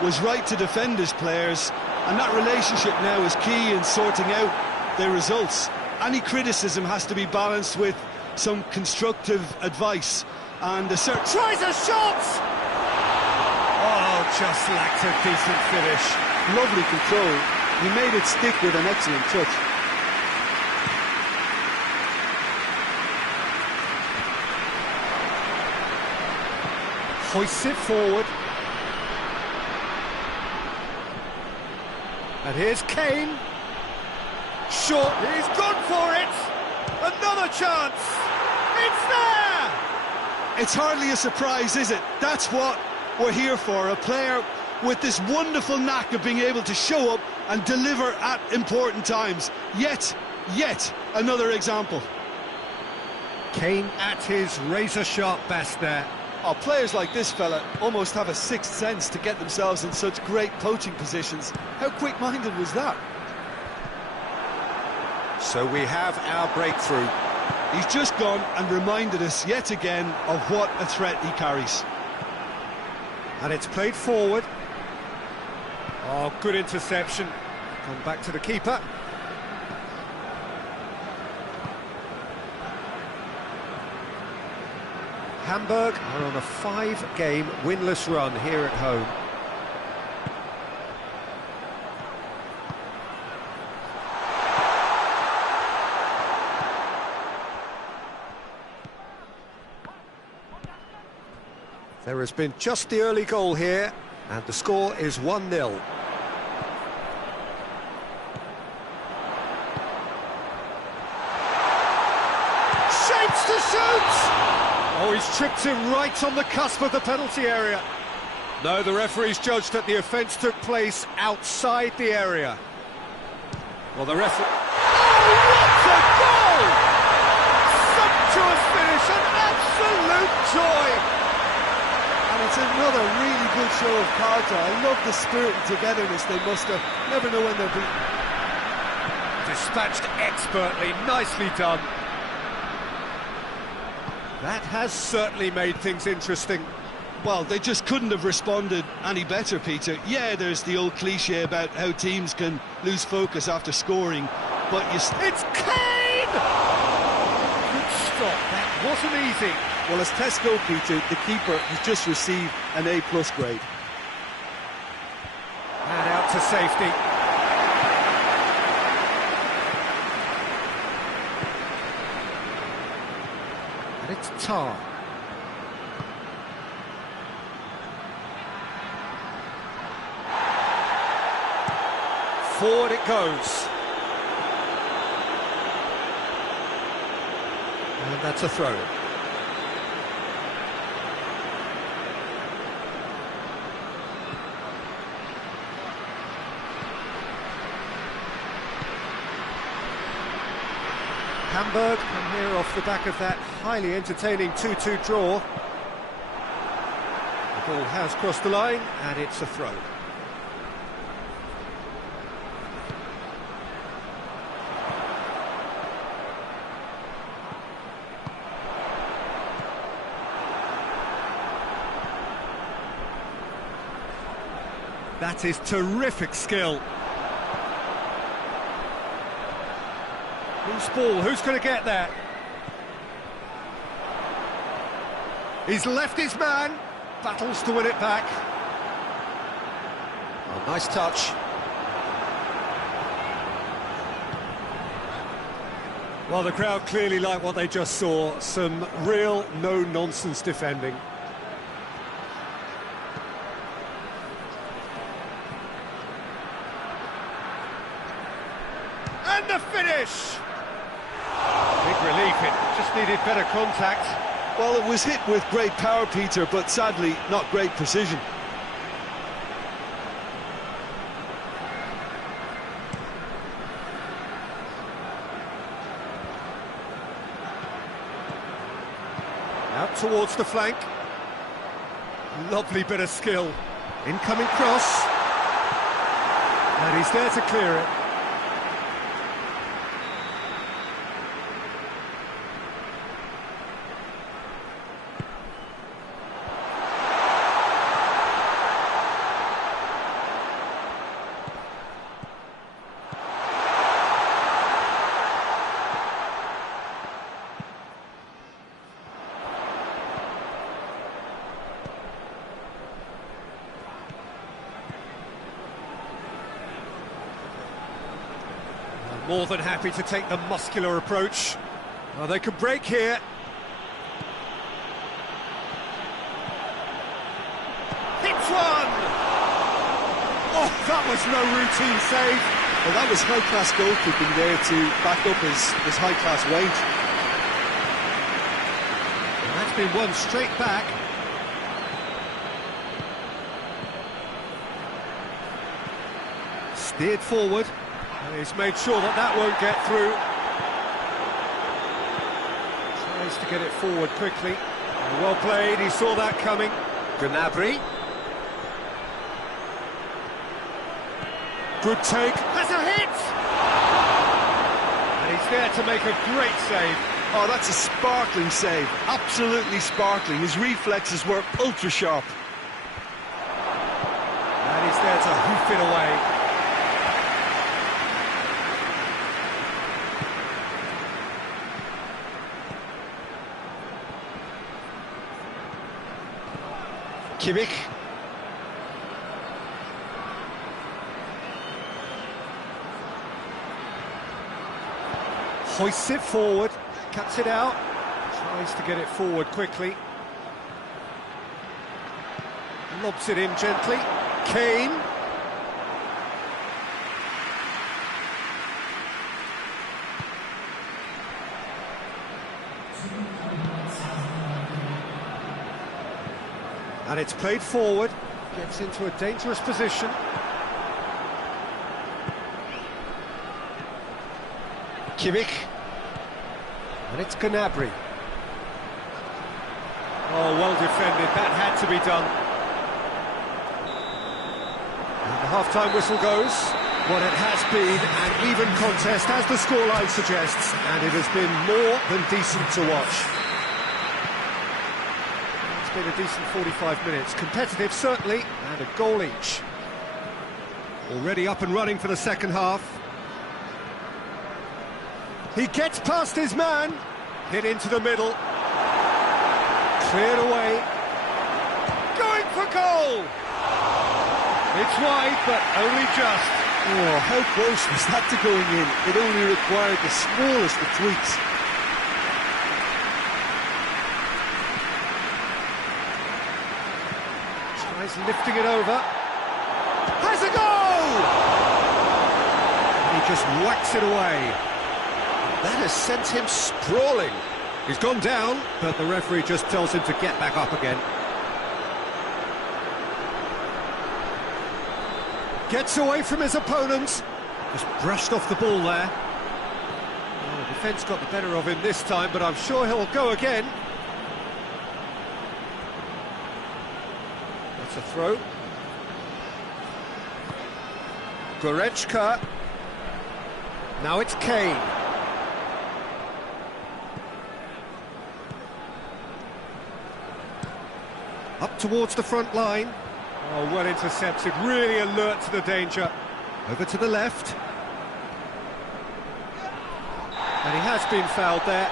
was right to defend his players, and that relationship now is key in sorting out their results. Any criticism has to be balanced with some constructive advice, and a certain... Tries a shot! Oh, just lacked a decent finish. Lovely control. He made it stick with an excellent touch. Hoists it forward. And here's Kane. Short. He's gone for it. Another chance. It's there. It's hardly a surprise, is it? That's what we're here for, a player with this wonderful knack of being able to show up and deliver at important times. Yet another example. Kane at his razor-sharp best there. Oh, players like this fella almost have a sixth sense to get themselves in such great poaching positions. How quick-minded was that? So we have our breakthrough. He's just gone and reminded us yet again of what a threat he carries. And it's played forward. Oh, good interception. Come back to the keeper. Hamburg are on a 5-game winless run here at home. There has been just the early goal here, and the score is 1-0. Shapes to shoot! Oh, he's tripped him right on the cusp of the penalty area. No, the referee's judged that the offence took place outside the area. Well, the referee... Oh, what a goal! Sumptuous finish, an absolute joy! And it's another really good show of character. I love the spirit and togetherness they muster. Never know when they'll be... Dispatched expertly, nicely done. That has certainly made things interesting. Well, they just couldn't have responded any better, Peter. Yeah, there's the old cliche about how teams can lose focus after scoring, but you... It's Kane! Good stop, that wasn't easy. Well, as tests go, Peter, the keeper has just received an A+ grade. And out to safety. And it's Tar. Forward it goes. And that's a throw. Hamburg come here off the back of that highly entertaining 2-2 draw. The ball has crossed the line, and it's a throw. That is terrific skill. Loose ball, who's going to get that? He's left his man, battles to win it back. Oh, nice touch. Well, the crowd clearly like what they just saw, some real no-nonsense defending. finish. Big relief, it just needed better contact. Well, it was hit with great power, Peter, but sadly not great precision. Out towards the flank. Lovely bit of skill. Incoming cross. And he's there to clear it. More than happy to take the muscular approach. Well, they could break here. Hits one! Oh, that was no routine save. Well, that was high-class goalkeeping there to back up his high-class wage. And that's been won straight back. Steered forward. And he's made sure that that won't get through. Tries to get it forward quickly. Well played, he saw that coming. Gnabry. Good take. That's a hit! And he's there to make a great save. Oh, that's a sparkling save. Absolutely sparkling. His reflexes were ultra-sharp. And he's there to hoof it away. Kimmich. Hoists it forward, cuts it out, tries to get it forward quickly. Lobs it in gently. Kane. And it's played forward, gets into a dangerous position. Kimmich. And it's Gnabry. Oh, well defended, that had to be done. And the half-time whistle goes. What it has been an even contest, as the scoreline suggests, and it has been more than decent to watch. Been a decent 45 minutes, competitive certainly, and a goal each. Already up and running for the second half. He gets past his man, hit into the middle, cleared away, going for goal! It's wide, but only just. Oh, how close was that to going in? It only required the smallest of tweaks. Tries lifting it over. Has a goal! And he just whacks it away. That has sent him sprawling. He's gone down, but the referee just tells him to get back up again. Gets away from his opponent. Just brushed off the ball there. Oh, the defence got the better of him this time, but I'm sure he'll go again. That's a throw. Goretzka. Now it's Kane. Up towards the front line. Oh, well intercepted, really alert to the danger. Over to the left. And he has been fouled there.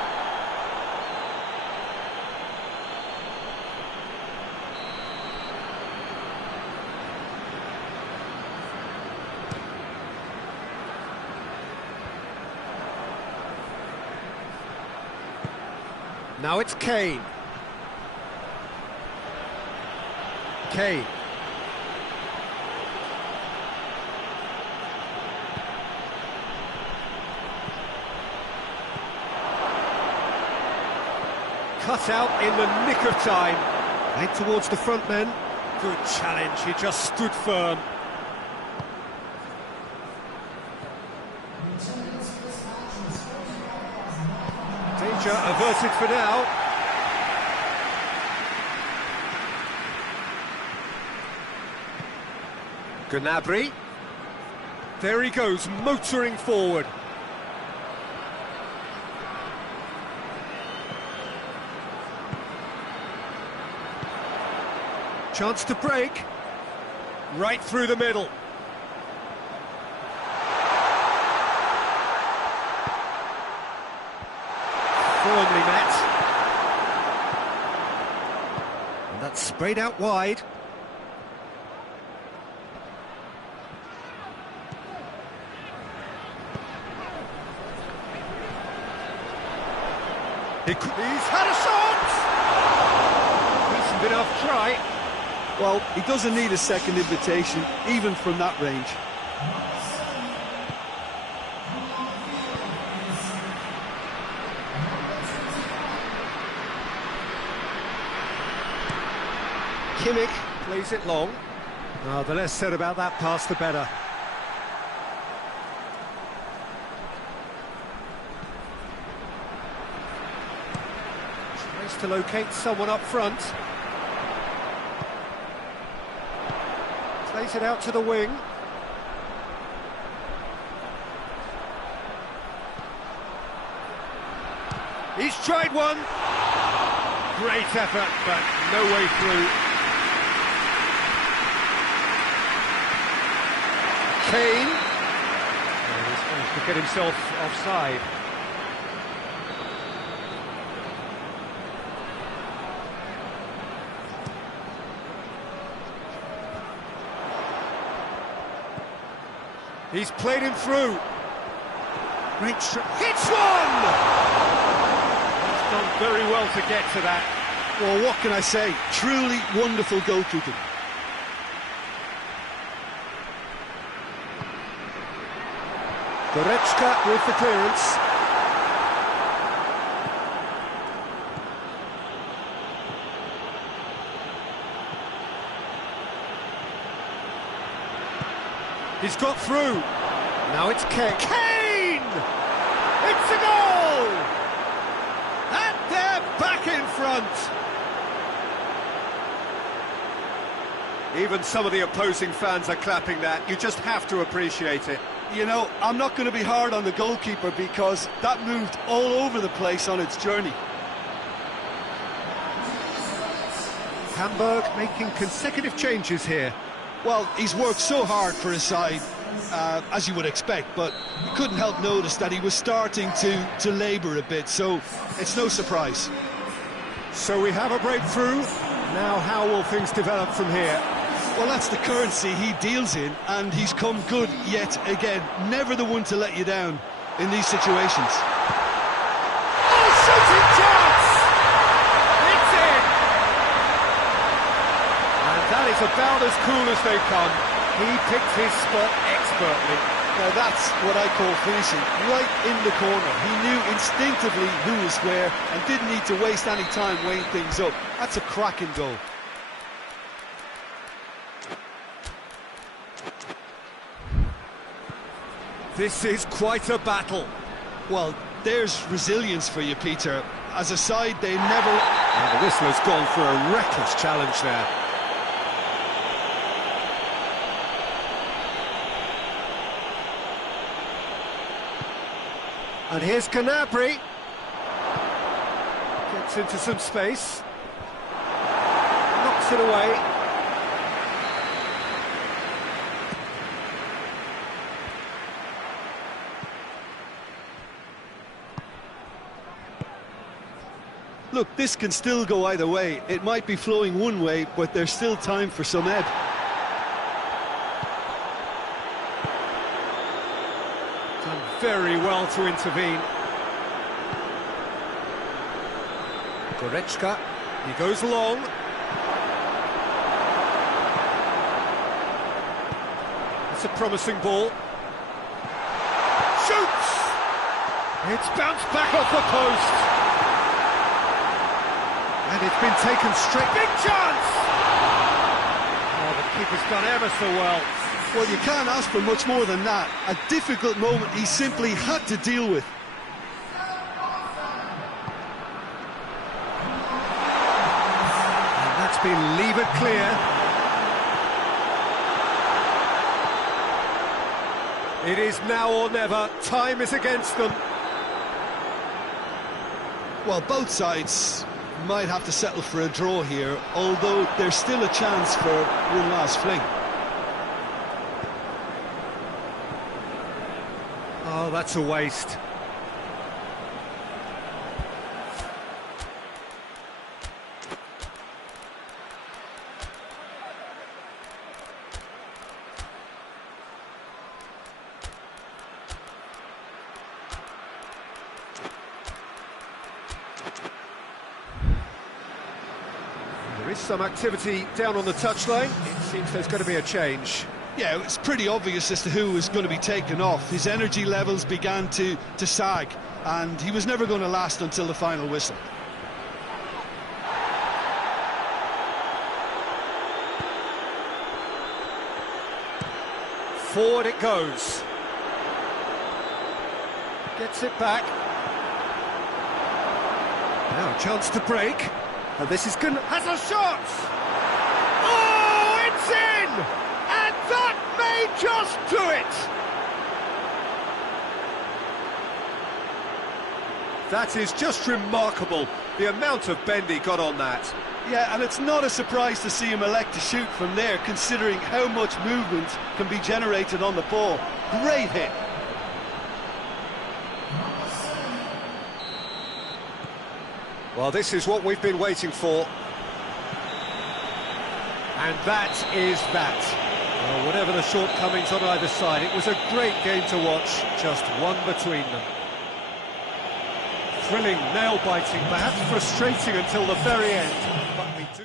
Now it's Kane. Kane. cut out in the nick of time. Head towards the front men. Good challenge, he just stood firm. Danger averted for now. Gnabry. There he goes, motoring forward. Chance to break. Right through the middle. Firmly met. And that's sprayed out wide. He's had a shot! Decent enough try. Well, he doesn't need a second invitation, even from that range. Kimmich plays it long. Oh, the less said about that pass, the better. Tries to locate someone up front. Plays it out to the wing. He's tried one. Great effort, but no way through. Kane. Oh, he's managed to get himself offside. He's played him through. Great shot. Hits one! He's done very well to get to that. Well, what can I say? Truly wonderful goalkeeping. Goretzka with the clearance. He's got through. Now it's Kane. Kane! It's a goal! And they're back in front. Even some of the opposing fans are clapping that. You just have to appreciate it. You know, I'm not going to be hard on the goalkeeper because that moved all over the place on its journey. Hamburg making consecutive changes here. Well, he's worked so hard for his side, as you would expect, but you couldn't help notice that he was starting to labour a bit, so it's no surprise. So we have a breakthrough. Now how will things develop from here? Well, that's the currency he deals in, and he's come good yet again. Never the one to let you down in these situations. Oh, shooting chance! It's in! And that is about as cool as they come. He picked his spot expertly. Now that's what I call finishing, right in the corner. He knew instinctively who was where and didn't need to waste any time weighing things up. That's a cracking goal. This is quite a battle. Well, there's resilience for you, Peter. As a side, they never... And the whistle has gone for a reckless challenge there. And here's Gnabry. Gets into some space. Knocks it away. Look, this can still go either way. It might be flowing one way, but there's still time for some ebb. Done very well to intervene. Goretzka, he goes long. It's a promising ball. Shoots! It's bounced back off the post. And it's been taken straight. Big chance! Oh, the keeper's done ever so well. Well, you can't ask for much more than that. A difficult moment he simply had to deal with. And that's been levered clear. It is now or never. Time is against them. Well, both sides might have to settle for a draw here, although there's still a chance for one last fling. Oh, that's a waste. There is some activity down on the touchline. It seems there's going to be a change. Yeah, it's pretty obvious as to who was going to be taken off. His energy levels began to sag, and he was never going to last until the final whistle. Forward it goes. Gets it back. Now a chance to break. And this is good. Has a shot! Oh, it's in! And that may just do it! That is just remarkable, the amount of bend he got on that. Yeah, and it's not a surprise to see him elect to shoot from there, considering how much movement can be generated on the ball. Great hit. Well, this is what we've been waiting for. And that is that. Well, whatever the shortcomings on either side, it was a great game to watch, just one between them. Thrilling, nail-biting, perhaps frustrating until the very end. But we do...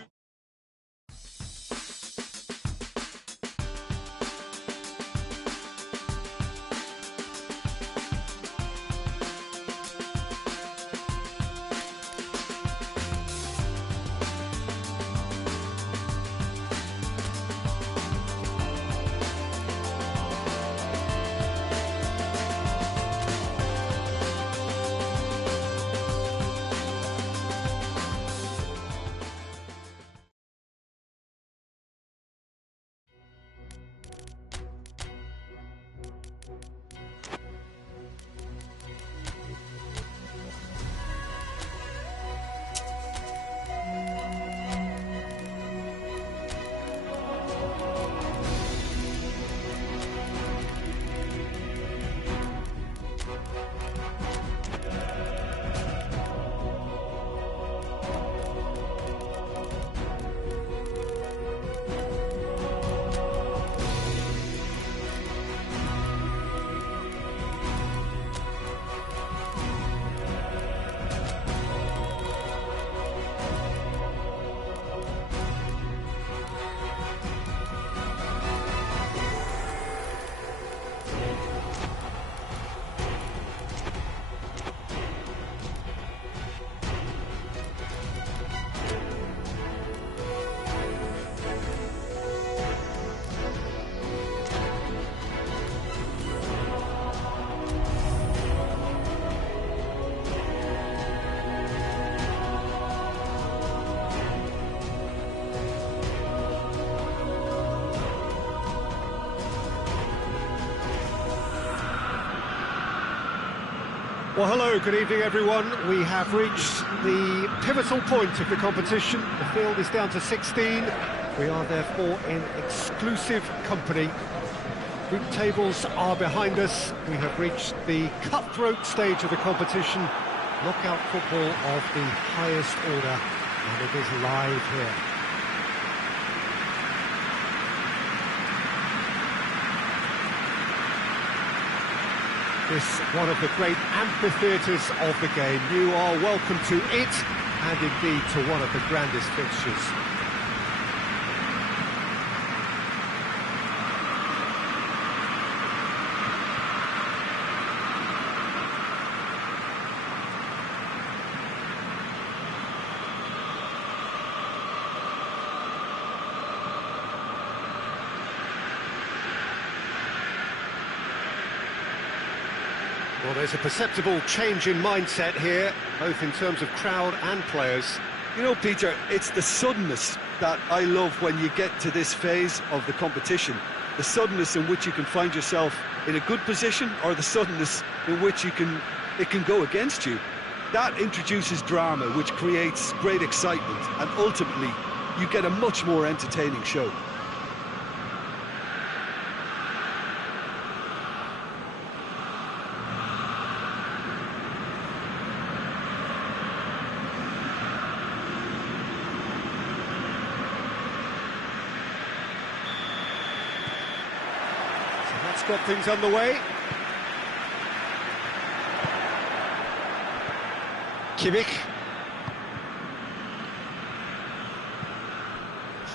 Well, hello, good evening, everyone. We have reached the pivotal point of the competition. The field is down to 16. We are therefore in exclusive company. Group tables are behind us. We have reached the cutthroat stage of the competition. Knockout football of the highest order, and it is live here. This one of the great amphitheatres of the game. You are welcome to it, and indeed to one of the grandest fixtures. Well, there's a perceptible change in mindset here, both in terms of crowd and players. You know, Peter, it's the suddenness that I love when you get to this phase of the competition. The suddenness in which you can find yourself in a good position, or the suddenness in which it can go against you. That introduces drama, which creates great excitement, and ultimately you get a much more entertaining show. Got things underway. Kimmich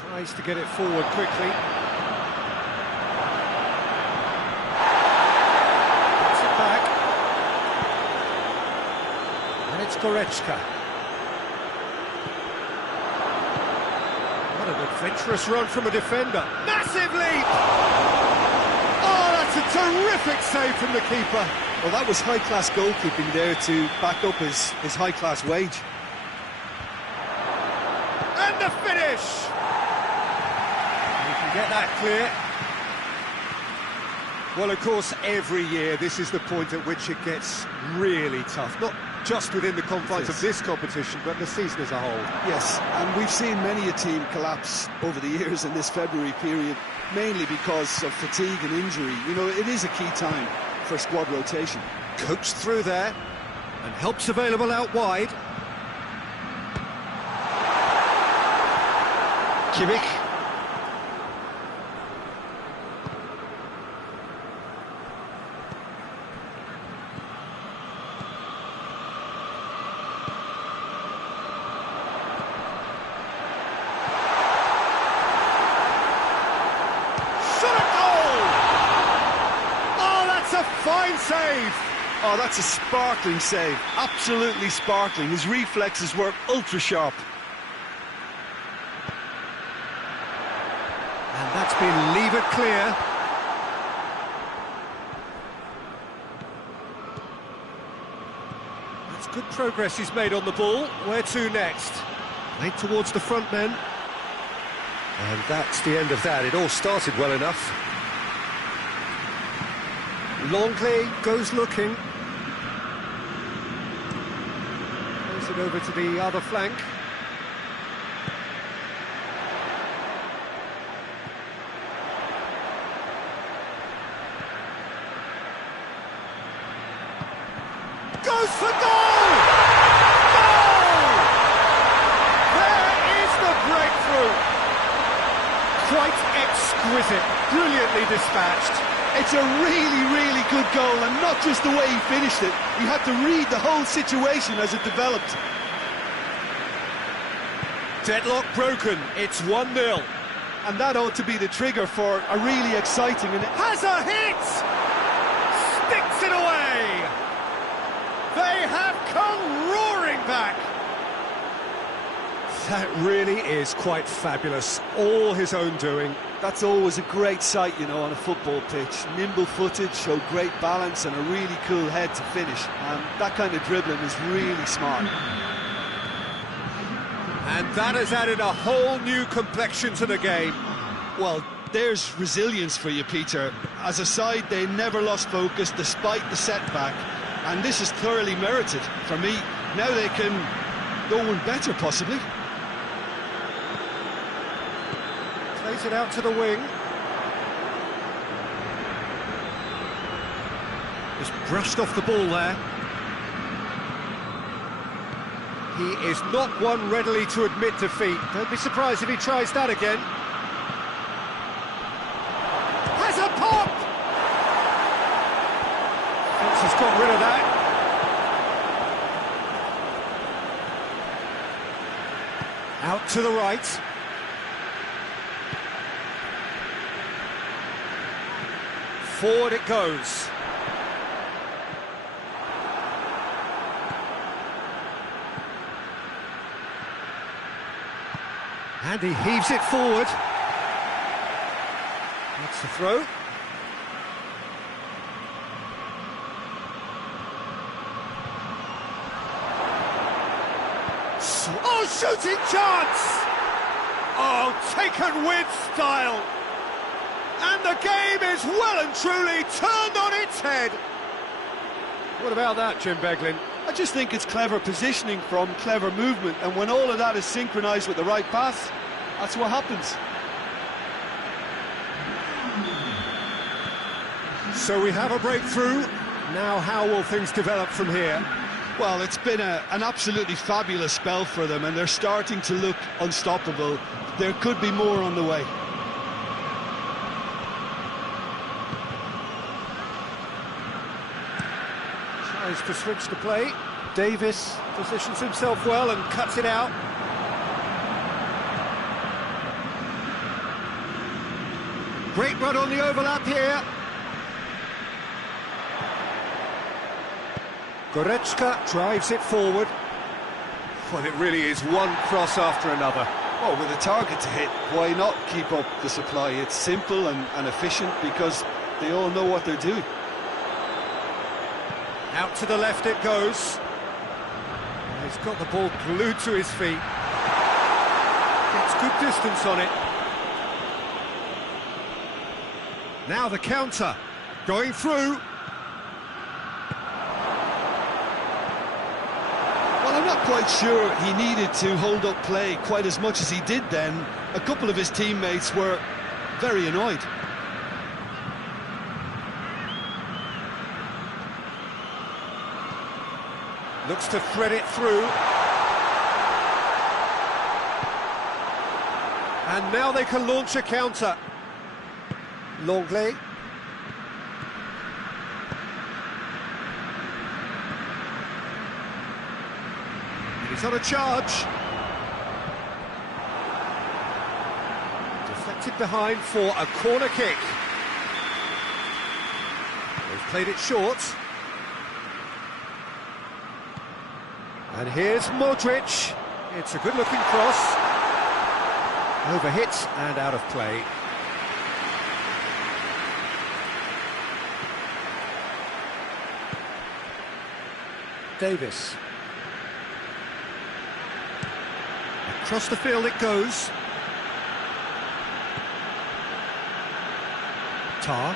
tries to get it forward quickly. Puts it back. And it's Goretzka. What an adventurous run from a defender. Massive leap! It's a terrific save from the keeper. Well, that was high-class goalkeeping there to back up his high-class wage. And the finish! You can get that clear. Well, of course, every year this is the point at which it gets really tough. Not just within the confines of this competition, but the season as a whole. Yes, and we've seen many a team collapse over the years in this February period, mainly because of fatigue and injury. You know, it is a key time for squad rotation. Coached through there, and help's available out wide. Kimmich. Fine save! Oh, that's a sparkling save. Absolutely sparkling. His reflexes were ultra-sharp. And that's been levered clear. That's good progress he's made on the ball. Where to next? Played towards the front men. And that's the end of that. It all started well enough. Longley goes looking. Plays it over to the other flank. Goes for goal! Goal! There is the breakthrough. Quite exquisite, brilliantly dispatched. It's a really, really good goal, and not just the way he finished it. He had to read the whole situation as it developed. Deadlock broken, it's 1-0. And that ought to be the trigger for a really exciting... and has a hit! Sticks it away! They have come roaring back! That really is quite fabulous. All his own doing. That's always a great sight, you know, on a football pitch. Nimble-footed, showed great balance and a really cool head to finish. And that kind of dribbling is really smart. And that has added a whole new complexion to the game. Well, there's resilience for you, Peter. As a side, they never lost focus despite the setback. And this is thoroughly merited. For me, now they can go one better, possibly. Plays it out to the wing. Just brushed off the ball there. He is not one readily to admit defeat. Don't be surprised if he tries that again. Has a pop! Thinks he's got rid of that. Out to the right. Forward it goes. And he heaves it forward. That's the throw. shots! Oh, shooting chance! Oh, taken with style! And the game is well and truly turned on its head! What about that, Jim Beglin? I just think it's clever positioning from clever movement, and when all of that is synchronised with the right pass, that's what happens. So we have a breakthrough. Now how will things develop from here? Well, it's been an absolutely fabulous spell for them, and they're starting to look unstoppable. There could be more on the way. Tries to switch the play. Davis positions himself well and cuts it out. Great run on the overlap here. Goretzka drives it forward. Well, it really is one cross after another. Well, with a target to hit, why not keep up the supply? It's simple and efficient because they all know what they're doing. Out to the left it goes. He's got the ball glued to his feet. Gets good distance on it. Now the counter. Going through. Well, I'm not quite sure he needed to hold up play quite as much as he did then. A couple of his teammates were very annoyed. Looks to thread it through. And now they can launch a counter. Longley. He's on a charge. Deflected behind for a corner kick. They've played it short. And here's Modric. It's a good-looking cross. Overhit and out of play. Davis. Across the field it goes. Tar.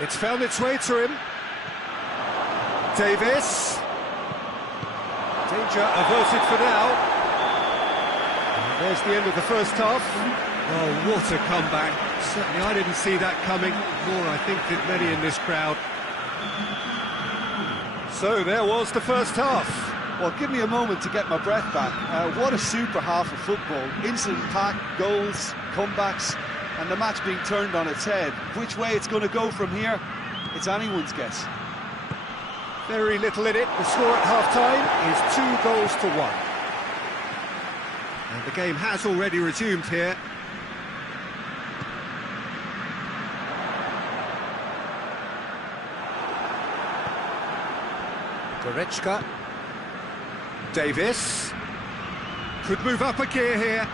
It's found its way to him. Davis. Danger averted for now. And there's the end of the first half. Oh, what a comeback. Certainly I didn't see that coming, nor I think did many in this crowd. So there was the first half. Well, give me a moment to get my breath back. What a super half of football. Incident-packed, goals, comebacks, and the match being turned on its head. Which way it's going to go from here, it's anyone's guess. Very little in it. The score at half-time is 2-1. And the game has already resumed here. Goretzka. Davis. Could move up a gear here.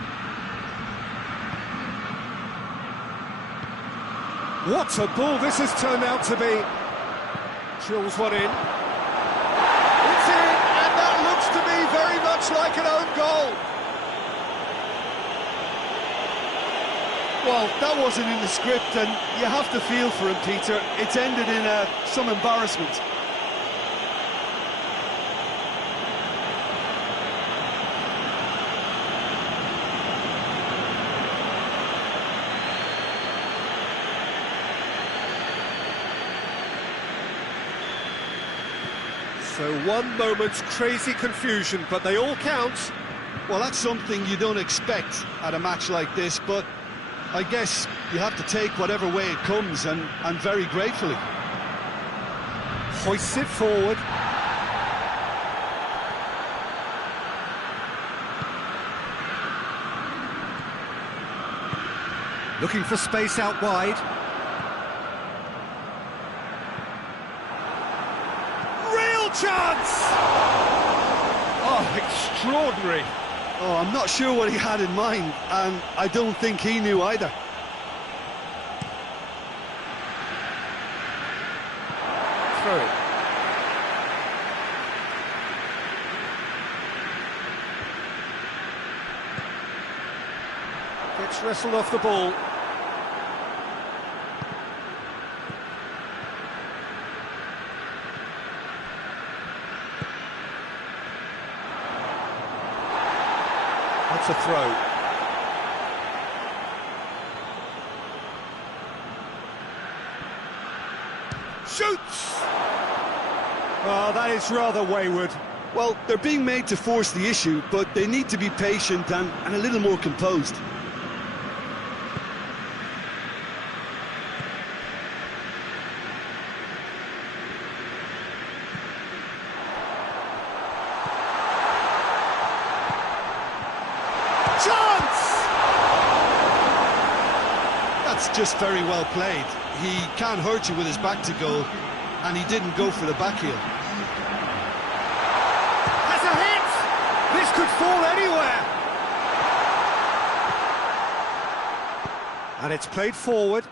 What a ball this has turned out to be. Drills one in. It's in, and that looks to me very much like an own goal. Well, that wasn't in the script, and you have to feel for him, Peter. It's ended in some embarrassment. So one moment's crazy confusion, but they all count. Well, that's something you don't expect at a match like this, but I guess you have to take whatever way it comes, and very gratefully. Hoists it forward. Looking for space out wide. Chance! Oh, extraordinary. Oh, I'm not sure what he had in mind, and I don't think he knew either. Throw it. It's wrestled off the ball. That's a throw. Shoots! Oh, that is rather wayward. Well, they're being made to force the issue, but they need to be patient and a little more composed. Chance! That's just very well played. He can't hurt you with his back to goal, and he didn't go for the back heel. Has a hit! This could fall anywhere! And it's played forward.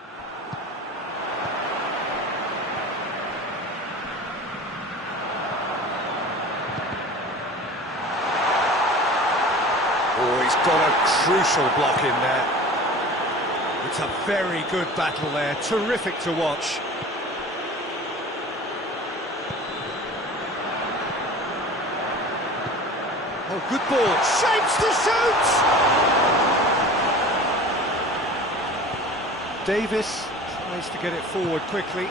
Oh, he's got a crucial block in there. It's a very good battle there, terrific to watch. Oh, good ball, shapes to shoot! Davis tries to get it forward quickly.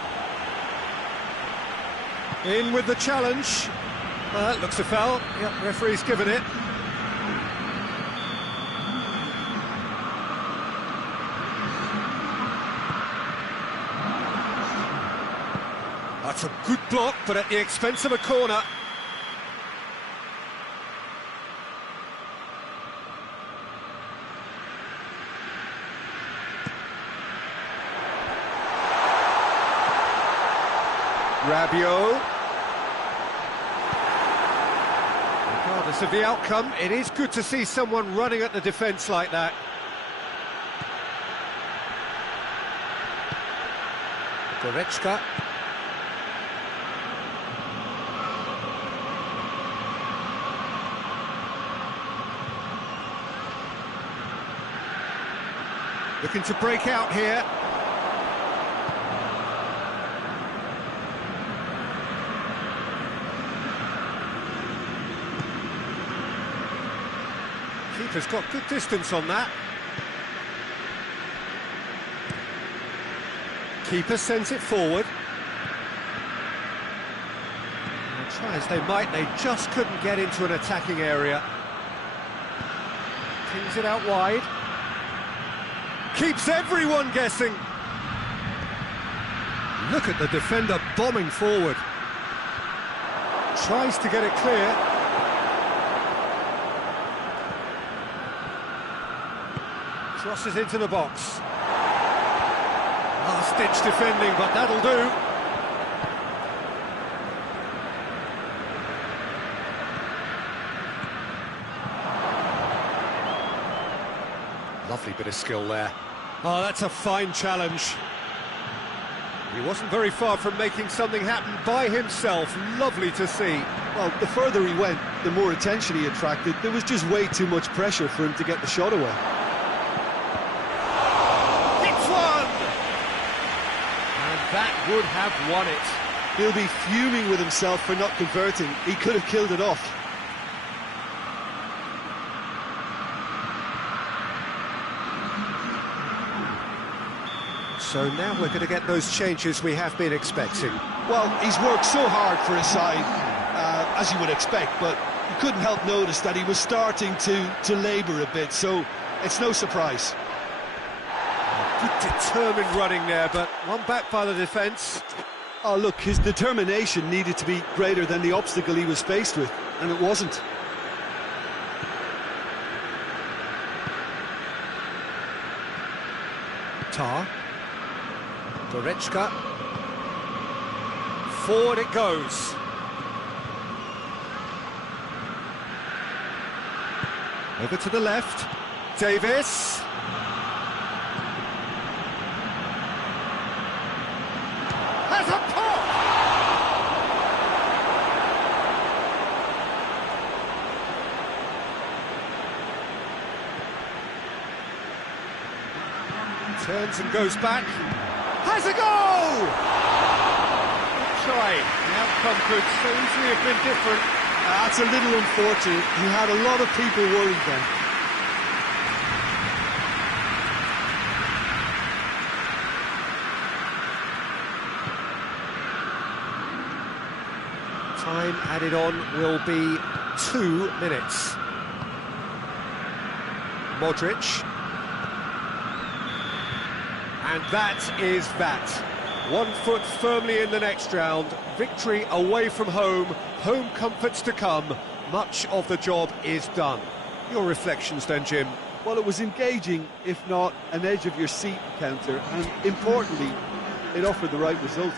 In with the challenge. Looks a foul. Yep, referee's given it. That's a good block, but at the expense of a corner. Rabiot. Regardless of the outcome, it is good to see someone running at the defence like that. Goretzka. Looking to break out here. Keeper's got good distance on that. Keeper sends it forward. And try as they might, they just couldn't get into an attacking area. Pings it out wide. Keeps everyone guessing. Look at the defender bombing forward. Tries to get it clear. Crosses into the box. Last-ditch defending, but that'll do. Lovely bit of skill there. Oh, that's a fine challenge. He wasn't very far from making something happen by himself. Lovely to see. Well, the further he went, the more attention he attracted. There was just way too much pressure for him to get the shot away. Hits one! And that would have won it. He'll be fuming with himself for not converting. He could have killed it off. So now we're going to get those changes we have been expecting. Well, he's worked so hard for his side, as you would expect, but you couldn't help notice that he was starting to labour a bit, so it's no surprise. Good determined running there, but one back by the defence. Oh, look, his determination needed to be greater than the obstacle he was faced with, and it wasn't. Tar. Goretzka. Forward it goes. Over to the left. Davis. Has a pop! Turns and goes back. Has a goal! Good try. The outcome could so easily have been different. That's a little unfortunate. He had a lot of people worried then. Time added on will be 2 minutes. Modric. And that is that. 1 foot firmly in the next round. Victory away from home. Home comforts to come. Much of the job is done. Your reflections then, Jim? Well, it was engaging, if not an edge of your seat encounter, and importantly, it offered the right result.